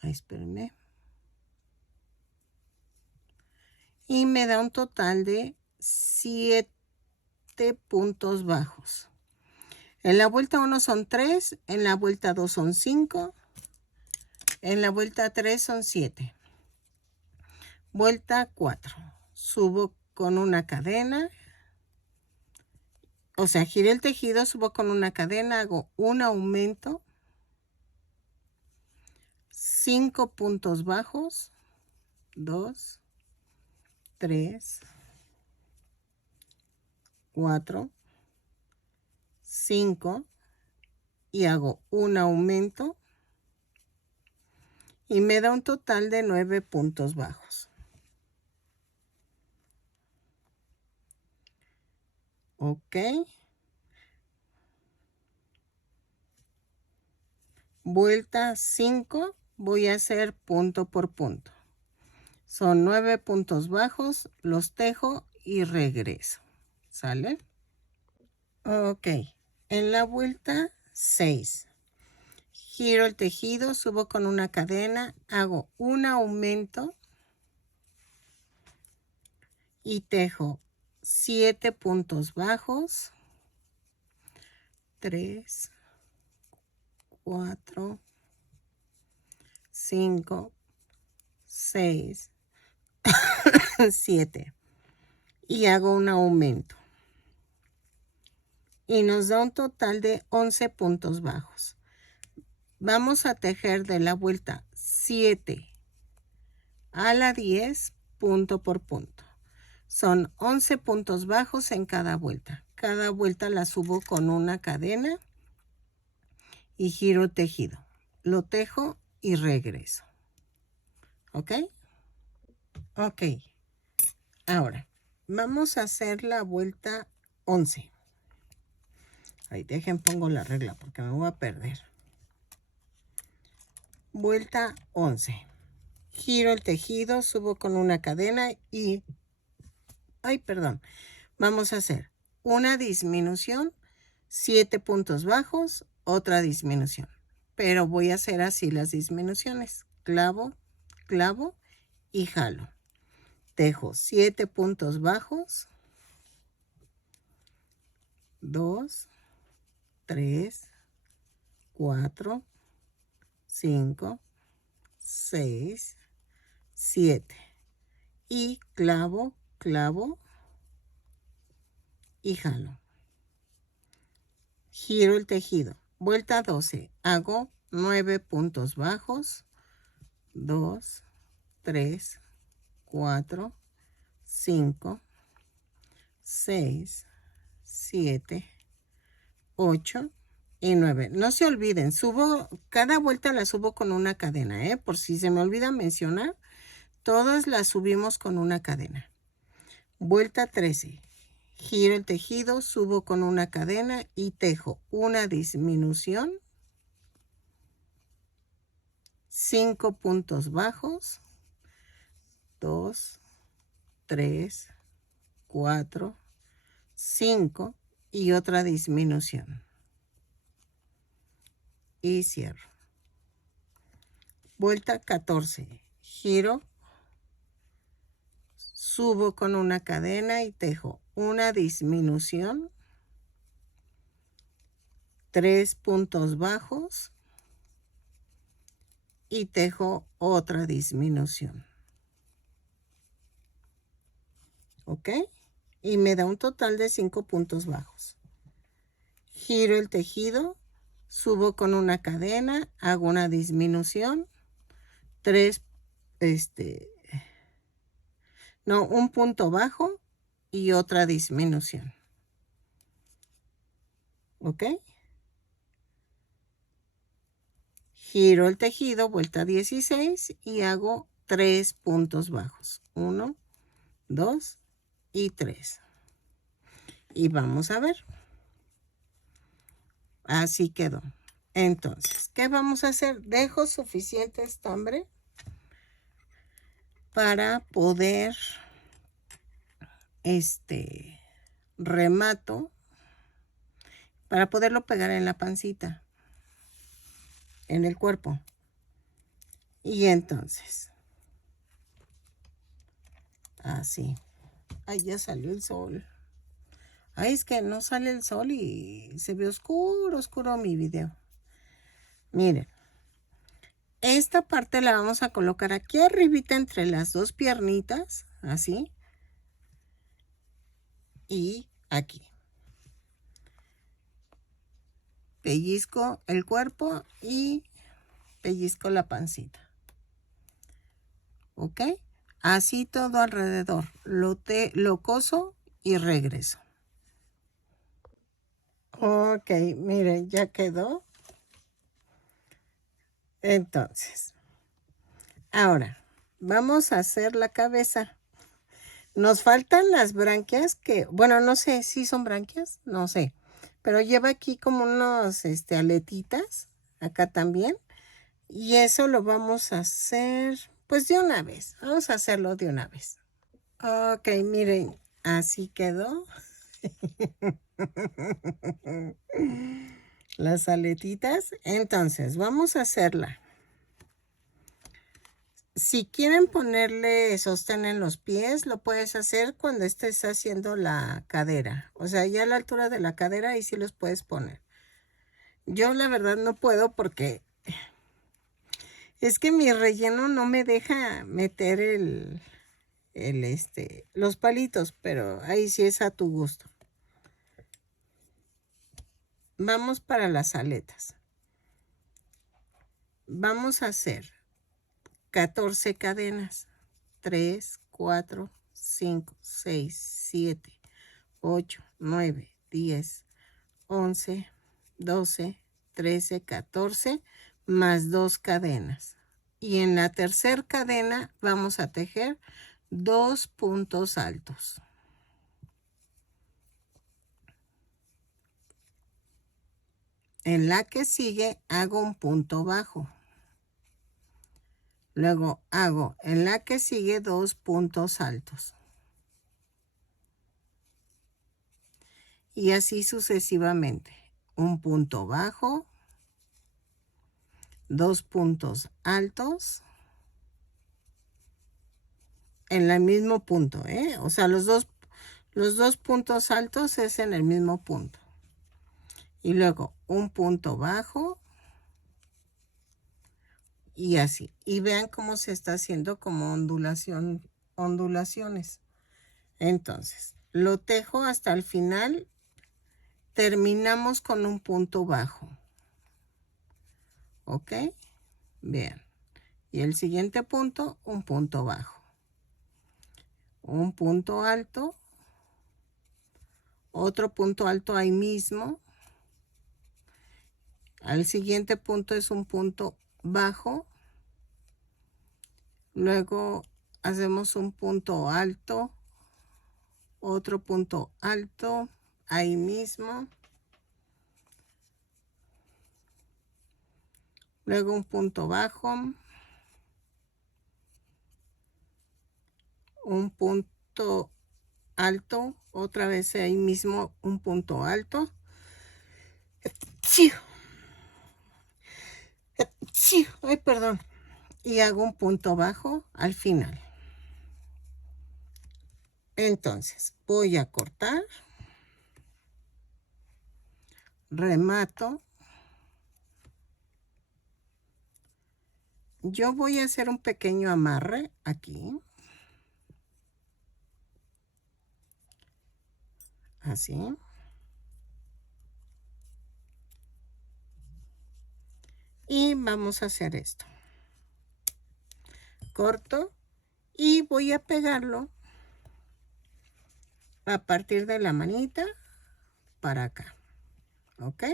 Ay, espérenme. Y me da un total de 7 puntos bajos. En la vuelta 1 son 3, en la vuelta 2 son 5, en la vuelta 3 son 7. Vuelta 4. Subo con una cadena. O sea, giré el tejido, subo con una cadena, hago un aumento, 5 puntos bajos, 2, 3, 4, 5 y hago un aumento y me da un total de 9 puntos bajos. Ok. Vuelta 5, voy a hacer punto por punto. Son 9 puntos bajos, los tejo y regreso. ¿Sale? Ok. En la vuelta 6, giro el tejido, subo con una cadena, hago un aumento y tejo 7 puntos bajos, 3, 4, 5, 6, 7 y hago un aumento y nos da un total de 11 puntos bajos. Vamos a tejer de la vuelta 7 a la 10 punto por punto. Son 11 puntos bajos en cada vuelta. Cada vuelta la subo con una cadena y giro tejido. Lo tejo y regreso. ¿Ok? Ok. Ahora, vamos a hacer la vuelta 11. Ahí, dejen, pongo la regla porque me voy a perder. Vuelta 11. Giro el tejido, subo con una cadena y... Ay, perdón. Vamos a hacer una disminución, 7 puntos bajos, otra disminución. Pero voy a hacer así las disminuciones. Clavo, clavo y jalo. Tejo 7 puntos bajos. 2, 3, 4, 5, 6, 7. Y clavo, clavo y jalo. Giro el tejido. Vuelta 12. Hago 9 puntos bajos. 2, 3, 4, 5, 6, 7, 8 y 9. No se olviden, subo, cada vuelta la subo con una cadena, por si se me olvida mencionar, todas las subimos con una cadena. Vuelta 13. Giro el tejido, subo con una cadena y tejo una disminución, 5 puntos bajos, 2, 3, 4, 5 y otra disminución. Y cierro. Vuelta 14. Giro, subo con una cadena y tejo una disminución, 3 puntos bajos y tejo otra disminución. ¿Ok? Y me da un total de 5 puntos bajos. Giro el tejido, subo con una cadena, hago una disminución, un punto bajo y otra disminución. ¿Ok? Giro el tejido, vuelta 16 y hago 3 puntos bajos. 1, 2 y 3. Y vamos a ver. Así quedó. Entonces, ¿qué vamos a hacer? Dejo suficiente estambre para poder, remato, para poderlo pegar en la pancita, en el cuerpo. Y entonces, así. Ay, ya salió el sol. Ay, es que no sale el sol y se ve oscuro, oscuro mi video. Miren. Esta parte la vamos a colocar aquí arribita entre las dos piernitas, así. Y aquí. Pellizco el cuerpo y pellizco la pancita. ¿Ok? Así todo alrededor. Lo coso y regreso. Ok, miren, ya quedó. Entonces, Ahora, vamos a hacer la cabeza. Nos faltan las branquias que, bueno, no sé si son branquias, no sé. Pero lleva aquí como unos aletitas, acá también. Y eso lo vamos a hacer, pues de una vez. Vamos a hacerlo de una vez. Ok, miren, así quedó. Las aletitas. Entonces, vamos a hacerla. Si quieren ponerle sostén en los pies, lo puedes hacer cuando estés haciendo la cadera. O sea, ya a la altura de la cadera ahí sí los puedes poner. Yo la verdad no puedo porque es que mi relleno no me deja meter los palitos, pero ahí sí es a tu gusto. Vamos para las aletas. Vamos a hacer 14 cadenas. 3, 4, 5, 6, 7, 8, 9, 10, 11, 12, 13, 14, más 2 cadenas. Y en la tercera cadena vamos a tejer 2 puntos altos. En la que sigue hago un punto bajo. Luego hago en la que sigue 2 puntos altos. Y así sucesivamente. Un punto bajo, 2 puntos altos en el mismo punto, O sea, los dos puntos altos es en el mismo punto. Y luego un punto bajo y así. Y vean cómo se está haciendo como ondulaciones. Entonces, lo tejo hasta el final. Terminamos con un punto bajo. ¿Ok? Vean. Y el siguiente punto, un punto bajo. Un punto alto. Otro punto alto ahí mismo. Al siguiente punto es un punto bajo. Luego hacemos un punto alto. Otro punto alto ahí mismo. Luego un punto bajo. Un punto alto. Otra vez ahí mismo un punto alto. Sí. Sí. Ay, perdón. Y hago un punto bajo al final. Entonces voy a cortar. Remato. Yo voy a hacer un pequeño amarre aquí. Así. Y vamos a hacer esto. Corto y voy a pegarlo a partir de la manita para acá. ¿Ok?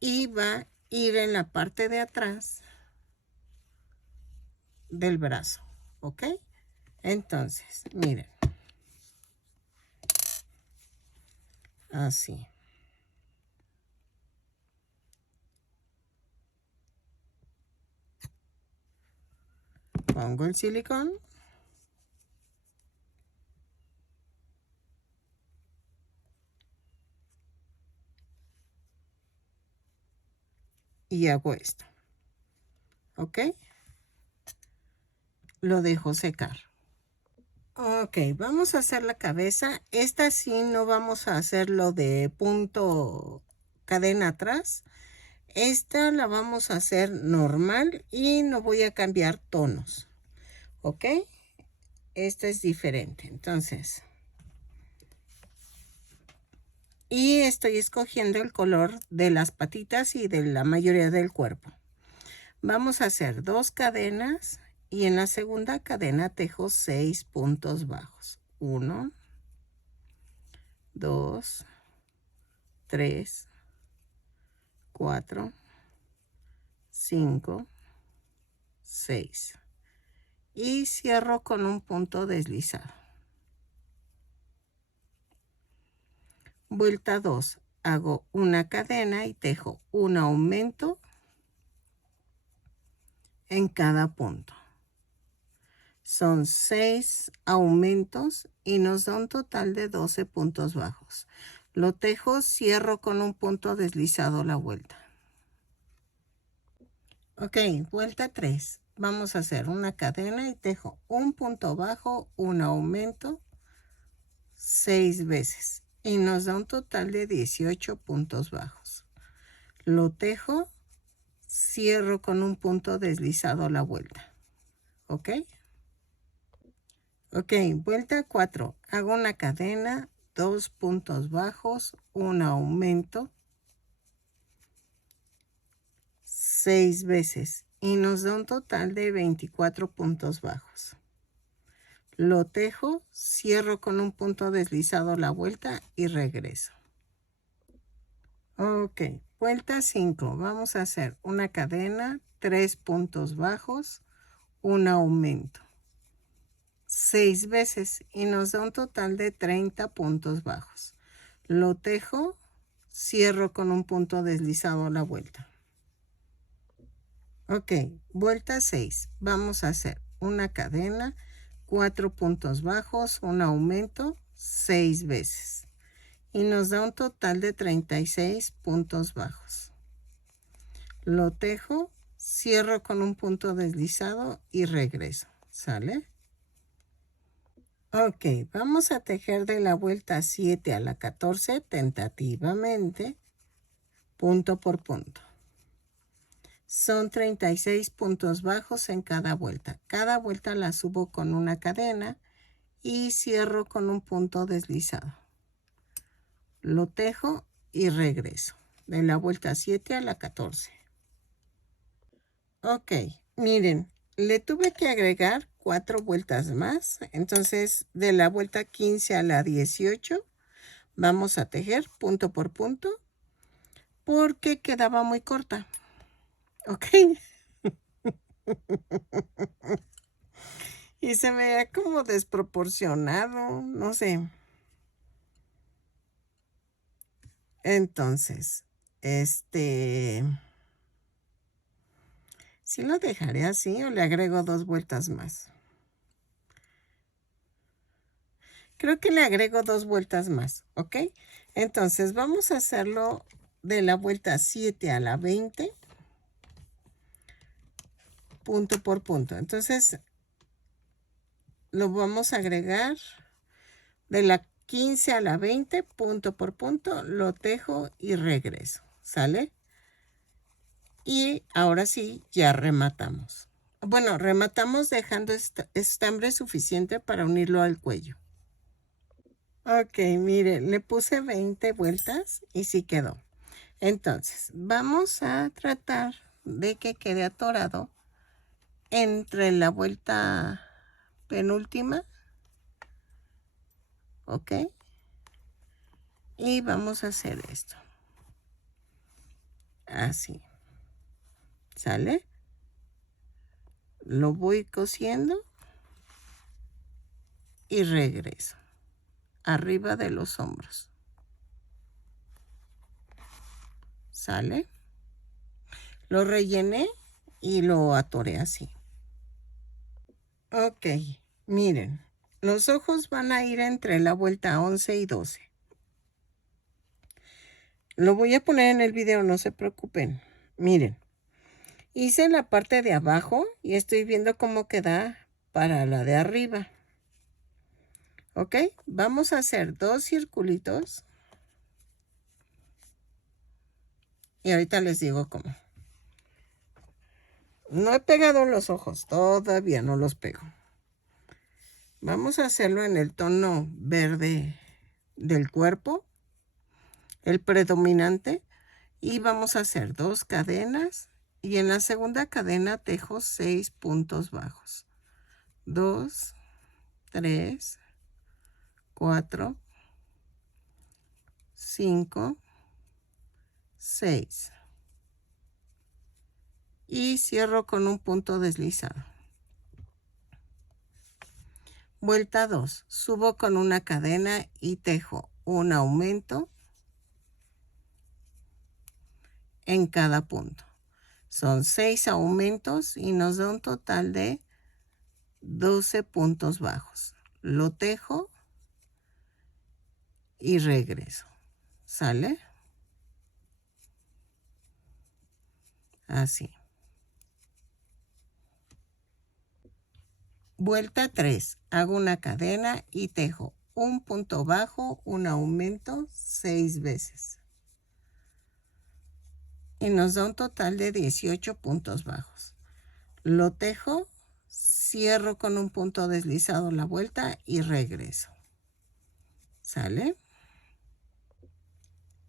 Y va a ir en la parte de atrás del brazo. ¿Ok? Entonces, miren. Así. Pongo el silicón. Y hago esto. ¿Ok? Lo dejo secar. Ok, vamos a hacer la cabeza. Esta sí no vamos a hacerlo de punto cadena atrás. Esta la vamos a hacer normal y no voy a cambiar tonos. ¿Ok? Esta es diferente. Entonces, y estoy escogiendo el color de las patitas y de la mayoría del cuerpo. Vamos a hacer 2 cadenas y en la segunda cadena tejo 6 puntos bajos. 1, 2, 3, 4, 5, 6. y cierro con un punto deslizado. Vuelta 2, hago una cadena y tejo un aumento en cada punto. Son 6 aumentos y nos da un total de 12 puntos bajos. Lo tejo, cierro con un punto deslizado la vuelta. Ok, vuelta 3. Vamos a hacer una cadena y tejo un punto bajo, un aumento 6 veces y nos da un total de 18 puntos bajos. Lo tejo, cierro con un punto deslizado la vuelta. ¿Ok? Ok, vuelta 4. Hago una cadena, 2 puntos bajos, un aumento 6 veces y nos da un total de 24 puntos bajos. Lo tejo, cierro con un punto deslizado la vuelta y regreso. Ok, vuelta 5. Vamos a hacer una cadena, 3 puntos bajos, un aumento 6 veces y nos da un total de 30 puntos bajos. Lo tejo, cierro con un punto deslizado la vuelta. Ok, vuelta 6. Vamos a hacer una cadena, 4 puntos bajos, un aumento 6 veces y nos da un total de 36 puntos bajos. Lo tejo, cierro con un punto deslizado y regreso. ¿Sale? Ok, vamos a tejer de la vuelta 7 a la 14 tentativamente, punto por punto. Son 36 puntos bajos en cada vuelta. Cada vuelta la subo con una cadena y cierro con un punto deslizado. Lo tejo y regreso. De la vuelta 7 a la 14. Ok, miren, le tuve que agregar 4 vueltas más. Entonces, de la vuelta 15 a la 18, vamos a tejer punto por punto porque quedaba muy corta. Ok. Y se veía como desproporcionado, no sé. Entonces, ¿sí lo dejaré así o le agrego 2 vueltas más? Creo que le agrego 2 vueltas más, ¿ok? Entonces, vamos a hacerlo de la vuelta 7 a la 20, punto por punto. Entonces, lo vamos a agregar de la 15 a la 20, punto por punto, lo tejo y regreso, ¿sale? Y ahora sí, ya rematamos. Bueno, rematamos dejando estambre suficiente para unirlo al cuello. Ok, mire, le puse 20 vueltas y sí quedó. Entonces, vamos a tratar de que quede atorado entre la vuelta penúltima. Ok. Y vamos a hacer esto. Así. ¿Sale? Lo voy cosiendo y regreso. Arriba de los hombros. ¿Sale? Lo rellené y lo atoré así. Ok, miren. Los ojos van a ir entre la vuelta 11 y 12. Lo voy a poner en el video, no se preocupen. Miren. Hice la parte de abajo y estoy viendo cómo queda para la de arriba. Ok, vamos a hacer 2 circulitos. Y ahorita les digo cómo. No he pegado los ojos, todavía no los pego. Vamos a hacerlo en el tono verde del cuerpo, el predominante. Y vamos a hacer 2 cadenas. Y en la segunda cadena tejo 6 puntos bajos. 2, 3, 4, 5, 6 y cierro con un punto deslizado. Vuelta 2. Subo con una cadena y tejo un aumento en cada punto. Son 6 aumentos y nos da un total de 12 puntos bajos. Lo tejo y regreso. ¿Sale? Así. Vuelta 3. Hago una cadena y tejo un punto bajo, un aumento 6 veces. Y nos da un total de 18 puntos bajos. Lo tejo, cierro con un punto deslizado la vuelta y regreso. ¿Sale?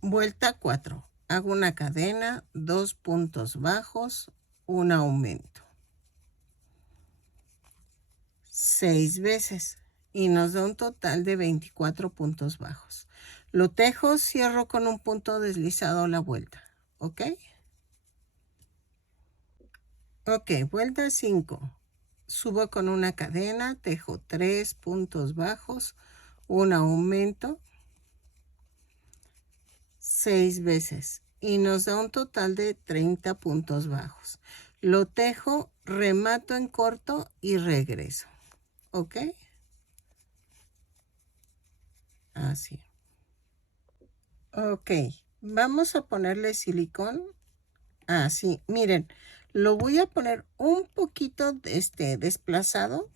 Vuelta 4. Hago una cadena, 2 puntos bajos, un aumento. 6 veces y nos da un total de 24 puntos bajos. Lo tejo, cierro con un punto deslizado la vuelta. ¿Ok? Ok, vuelta 5. Subo con una cadena, tejo 3 puntos bajos, un aumento 6 veces y nos da un total de 30 puntos bajos. Lo tejo, remato en corto y regreso. ¿Ok? Así. Ok, vamos a ponerle silicón. Así, miren, lo voy a poner un poquito desplazado.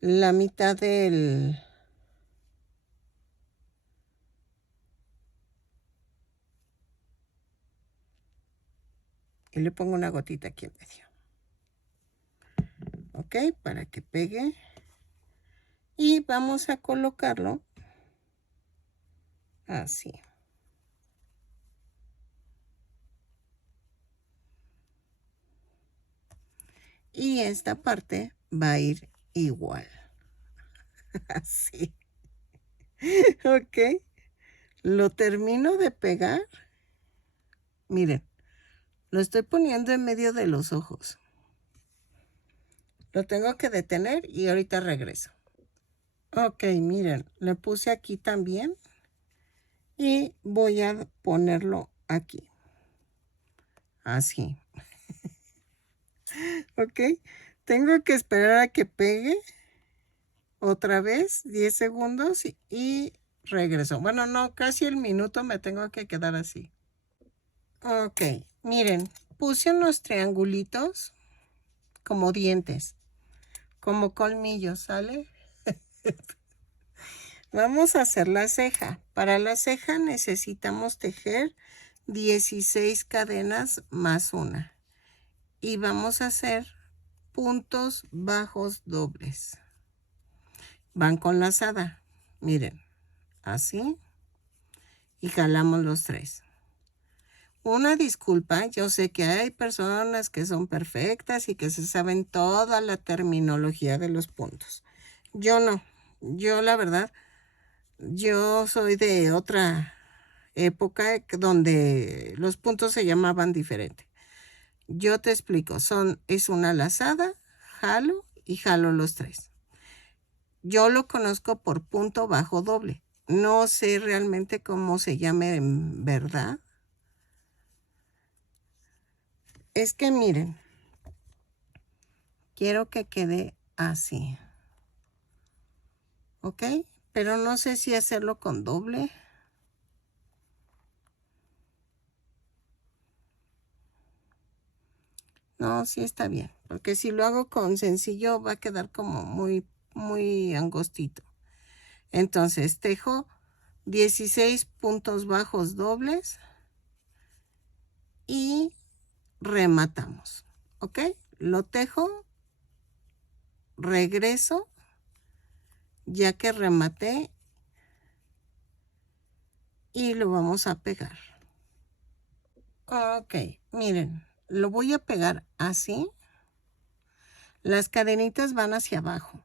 La mitad del... Y le pongo una gotita aquí en medio. Ok, para que pegue. Y vamos a colocarlo así. Y esta parte va a ir igual. Así. Ok. Lo termino de pegar. Miren, lo estoy poniendo en medio de los ojos. Lo tengo que detener y ahorita regreso. Ok, miren, le puse aquí también. Y voy a ponerlo aquí. Así. Ok. Tengo que esperar a que pegue. Otra vez, 10 segundos y regreso. Bueno, no, casi el minuto me tengo que quedar así. Ok, miren, puse unos triangulitos como dientes, como colmillos, ¿sale? Vamos a hacer la ceja. Para la ceja necesitamos tejer 16 cadenas más una. Y vamos a hacer puntos bajos dobles. Van con lazada. Miren, así. Y jalamos los 3. Una disculpa, yo sé que hay personas que son perfectas y que se saben toda la terminología de los puntos. Yo no. Yo la verdad, yo soy de otra época donde los puntos se llamaban diferente. Yo te explico, es una lazada, jalo y jalo los 3. Yo lo conozco por punto bajo doble. No sé realmente cómo se llame en verdad. Es que miren, quiero que quede así. ¿Ok? Pero no sé si hacerlo con doble. No, sí está bien. Porque si lo hago con sencillo va a quedar como muy angostito. Entonces tejo 16 puntos bajos dobles y rematamos. ¿Ok? Lo tejo, regreso, ya que rematé y lo vamos a pegar. Ok, miren, lo voy a pegar así. Las cadenitas van hacia abajo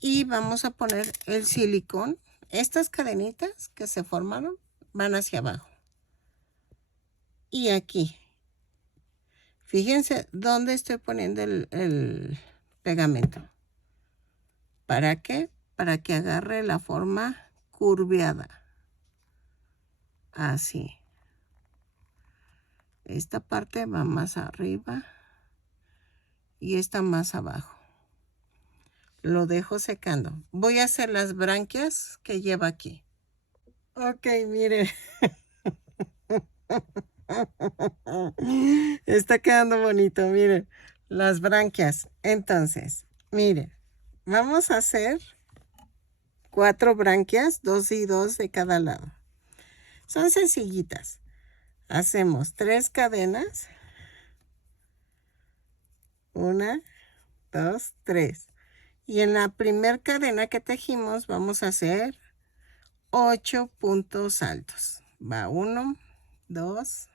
y vamos a poner el silicón. Estas cadenitas que se formaron van hacia abajo. Y aquí. Fíjense dónde estoy poniendo el pegamento. ¿Para qué? Para que agarre la forma curveada. Así. Esta parte va más arriba y esta más abajo. Lo dejo secando. Voy a hacer las branquias que lleva aquí. Ok, miren. Está quedando bonito, miren. Las branquias. Entonces, miren. Vamos a hacer 4 branquias, 2 y 2 de cada lado. Son sencillitas. Hacemos 3 cadenas. 1, 2, 3. Y en la primera cadena que tejimos vamos a hacer 8 puntos altos. Va 1, 2,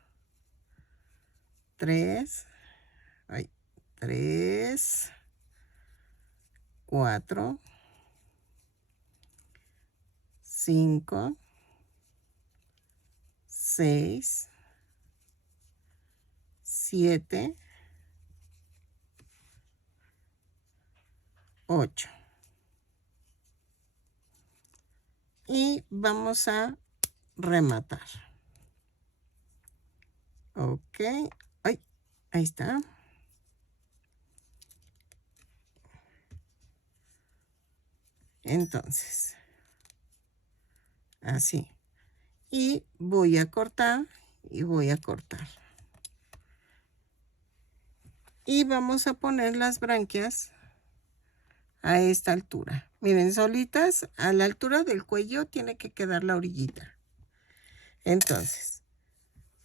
3, 3, 4, 5, 6, 7, 8. Y vamos a rematar. Ok. Ay, ahí está. Entonces, así. Y voy a cortar y voy a cortar. Y vamos a poner las branquias a esta altura. Miren, solitas, a la altura del cuello tiene que quedar la orillita. Entonces,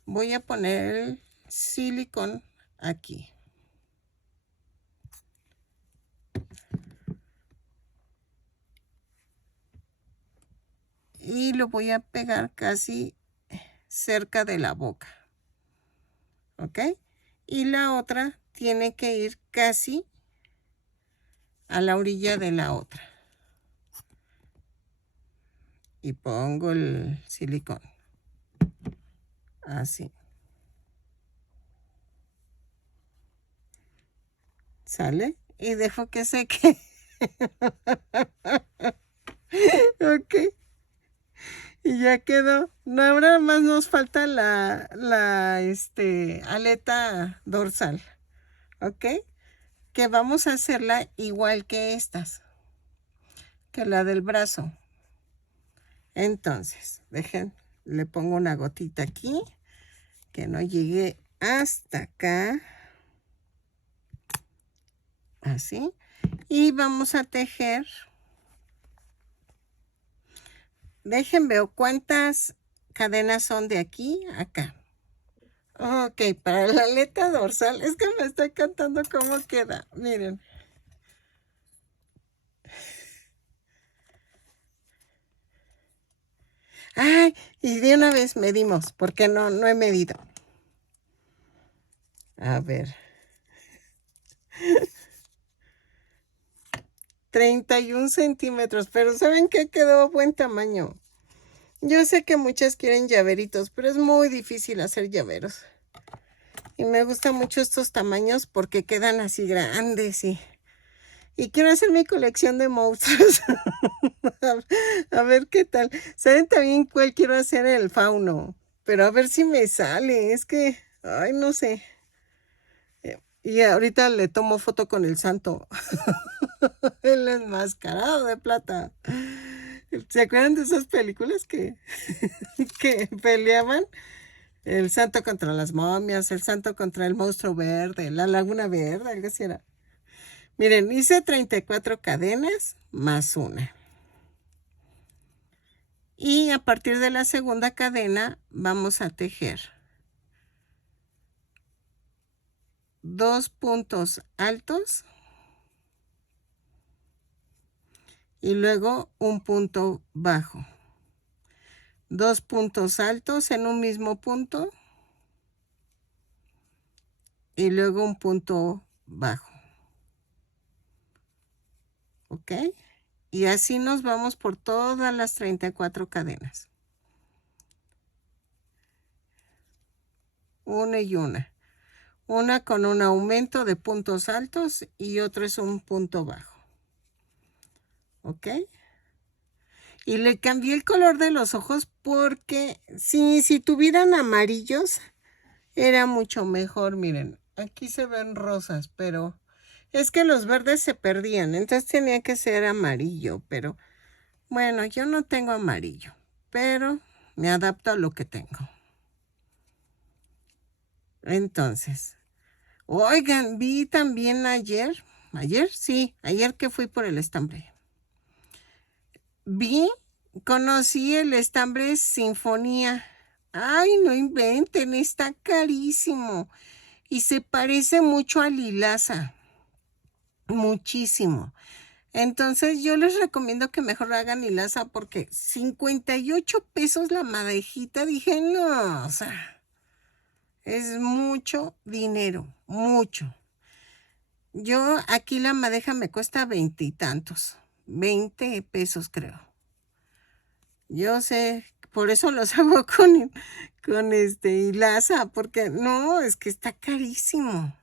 voy a poner el silicón aquí. Y lo voy a pegar casi cerca de la boca. ¿Ok? Y la otra tiene que ir casi a la orilla de la otra. Y pongo el silicón. Así. ¿Sale? Y dejo que seque. Ok. Y ya quedó. No, ahora más nos falta la aleta dorsal. ¿Ok? Que vamos a hacerla igual que estas. Que la del brazo. Entonces, dejen, le pongo una gotita aquí. Que no llegue hasta acá. Así. Y vamos a tejer. Dejen, veo cuántas cadenas son de aquí a acá. Ok, para la aleta dorsal, es que me estoy contando cómo queda. Miren. Ay, y de una vez medimos, porque no he medido. A ver. 31 centímetros, pero ¿saben qué? Quedó buen tamaño. Yo sé que muchas quieren llaveritos, pero es muy difícil hacer llaveros. Y me gustan mucho estos tamaños porque quedan así grandes y quiero hacer mi colección de monstruos. A ver qué tal. ¿Saben también cuál quiero hacer? El fauno. Pero a ver si me sale. Es que, ay, no sé. Y ahorita le tomo foto con el santo. El enmascarado de plata. ¿Se acuerdan de esas películas que peleaban? El santo contra las momias, el santo contra el monstruo verde, la laguna verde, algo así era. Miren, hice 34 cadenas más una. Y a partir de la segunda cadena vamos a tejer 2 puntos altos y luego un punto bajo. 2 puntos altos en un mismo punto y luego un punto bajo. ¿Ok? Y así nos vamos por todas las 34 cadenas. Una y una. Una con un aumento de puntos altos y otro es un punto bajo. ¿Ok? Y le cambié el color de los ojos porque si tuvieran amarillos era mucho mejor. Miren, aquí se ven rosas, pero es que los verdes se perdían, entonces tenía que ser amarillo, pero bueno, yo no tengo amarillo, pero me adapto a lo que tengo. Entonces, oigan, vi también ayer que fui por el estambre. Conocí el estambre Sinfonía. Ay, no inventen, está carísimo. Y se parece mucho a Lilaza. Muchísimo. Entonces yo les recomiendo que mejor hagan Lilaza porque 58 pesos la madejita. Dije, no, o sea, es mucho dinero, mucho. Yo aquí la madeja me cuesta 20 y tantos. 20 pesos creo. Yo sé, por eso los hago con hilaza, porque no, es que está carísimo.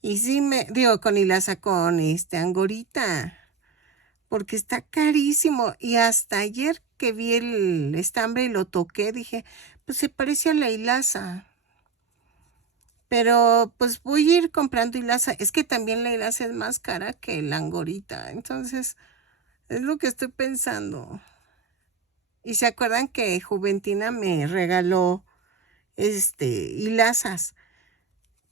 Y sí con hilaza, con angorita, porque está carísimo. Y hasta ayer que vi el estambre y lo toqué, dije, pues se parece a la hilaza. Pero pues voy a ir comprando hilaza. Es que también la hilaza es más cara que la angorita. Entonces, es lo que estoy pensando. Y se acuerdan que Juventina me regaló hilazas.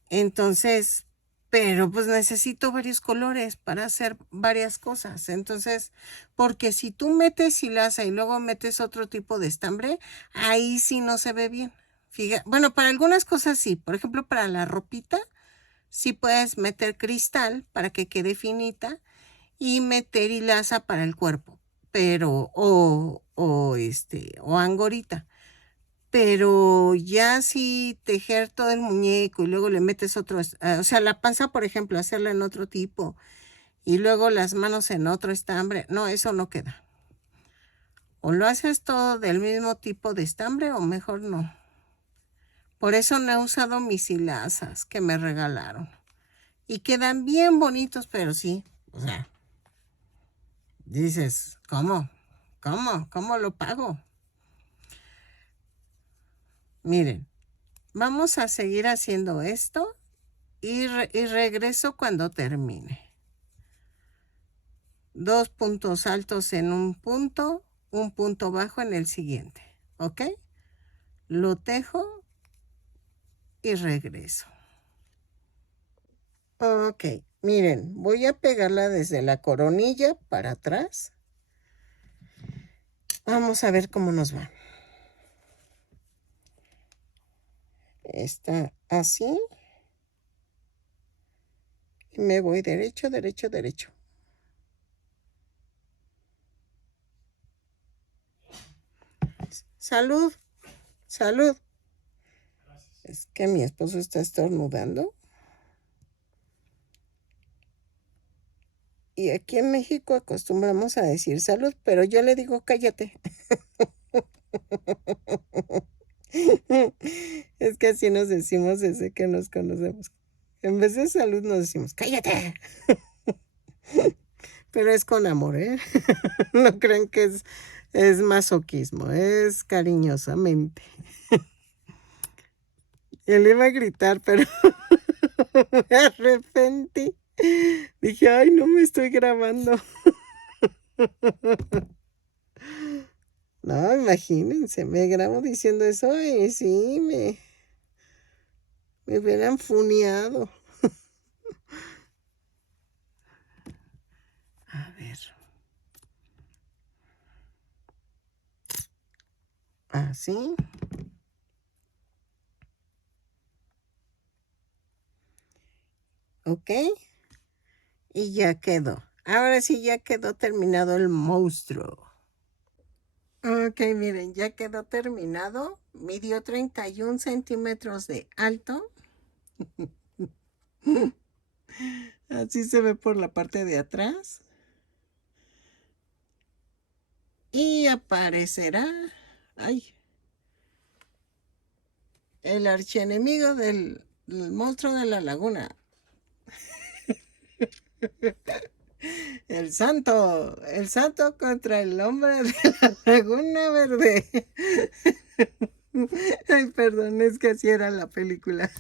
Entonces, pero pues necesito varios colores para hacer varias cosas. Entonces, porque si tú metes hilaza y luego metes otro tipo de estambre, ahí sí no se ve bien. Bueno, para algunas cosas sí. Por ejemplo, para la ropita, sí puedes meter cristal para que quede finita y meter hilaza para el cuerpo, pero, o angorita. Pero ya si tejer todo el muñeco y luego le metes otro, o sea, la panza, por ejemplo, hacerla en otro tipo y luego las manos en otro estambre, no, eso no queda. O lo haces todo del mismo tipo de estambre o mejor no. Por eso no he usado mis hilazas que me regalaron. Y quedan bien bonitos, pero sí, o sea, dices, ¿cómo? ¿Cómo lo pago? Miren, vamos a seguir haciendo esto y regreso cuando termine. 2 puntos altos en un punto bajo en el siguiente. ¿Ok? Lo tejo y regreso. Ok, miren, voy a pegarla desde la coronilla para atrás. Vamos a ver cómo nos va. Está así. Y me voy derecho, derecho, derecho. Salud, salud. Es que mi esposo está estornudando. Y aquí en México acostumbramos a decir salud, pero yo le digo cállate. Es que así nos decimos desde que nos conocemos. En vez de salud nos decimos cállate. Pero es con amor, ¿eh? No crean que es masoquismo, es cariñosamente. Él iba a gritar, pero me arrepentí. Dije, ay, no me estoy grabando. No, imagínense, me grabo diciendo eso y sí, me hubieran funeado. A ver. Así. Ok. Y ya quedó. Ahora sí ya quedó terminado el monstruo. Ok, miren, ya quedó terminado. Midió 31 centímetros de alto. Así se ve por la parte de atrás. Y aparecerá, ay, el archienemigo del el monstruo de la laguna. El santo contra el hombre de la laguna verde. Ay, perdón, es que así era la película.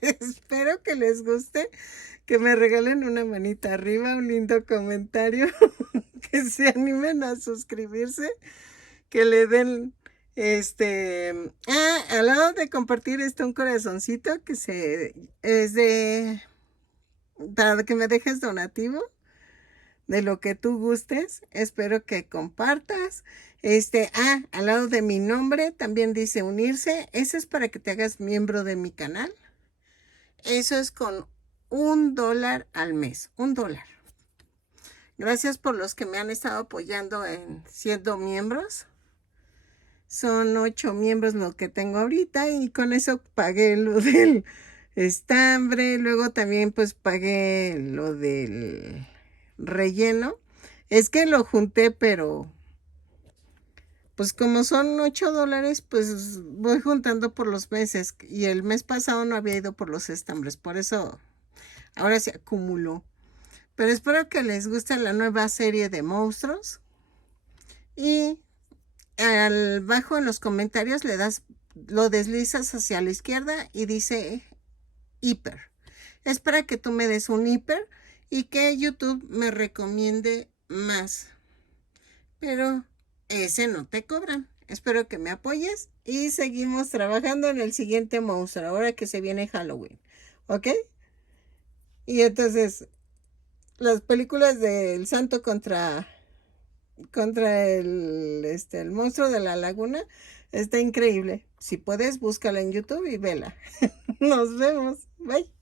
Espero que les guste, que me regalen una manita arriba, un lindo comentario, que se animen a suscribirse, que le den, al lado de compartir está un corazoncito es para que me dejes donativo de lo que tú gustes. Espero que compartas. Al lado de mi nombre también dice unirse. Eso es para que te hagas miembro de mi canal. Eso es con $1 al mes. $1. Gracias por los que me han estado apoyando en siendo miembros. Son 8 miembros lo que tengo ahorita y con eso pagué lo del estambre. Luego también pues pagué lo del relleno. Es que lo junté, pero pues como son $8, pues voy juntando por los meses. Y el mes pasado no había ido por los estambres, por eso ahora se acumuló. Pero espero que les guste la nueva serie de monstruos. Y abajo en los comentarios lo deslizas hacia la izquierda y dice hiper. Es para que tú me des un hiper y que YouTube me recomiende más. Pero ese no te cobran. Espero que me apoyes y seguimos trabajando en el siguiente monstruo, ahora que se viene Halloween. ¿Ok? Y entonces, las películas del santo contra el monstruo de la laguna está increíble. Si puedes, búscala en YouTube y vela. Nos vemos. Bye.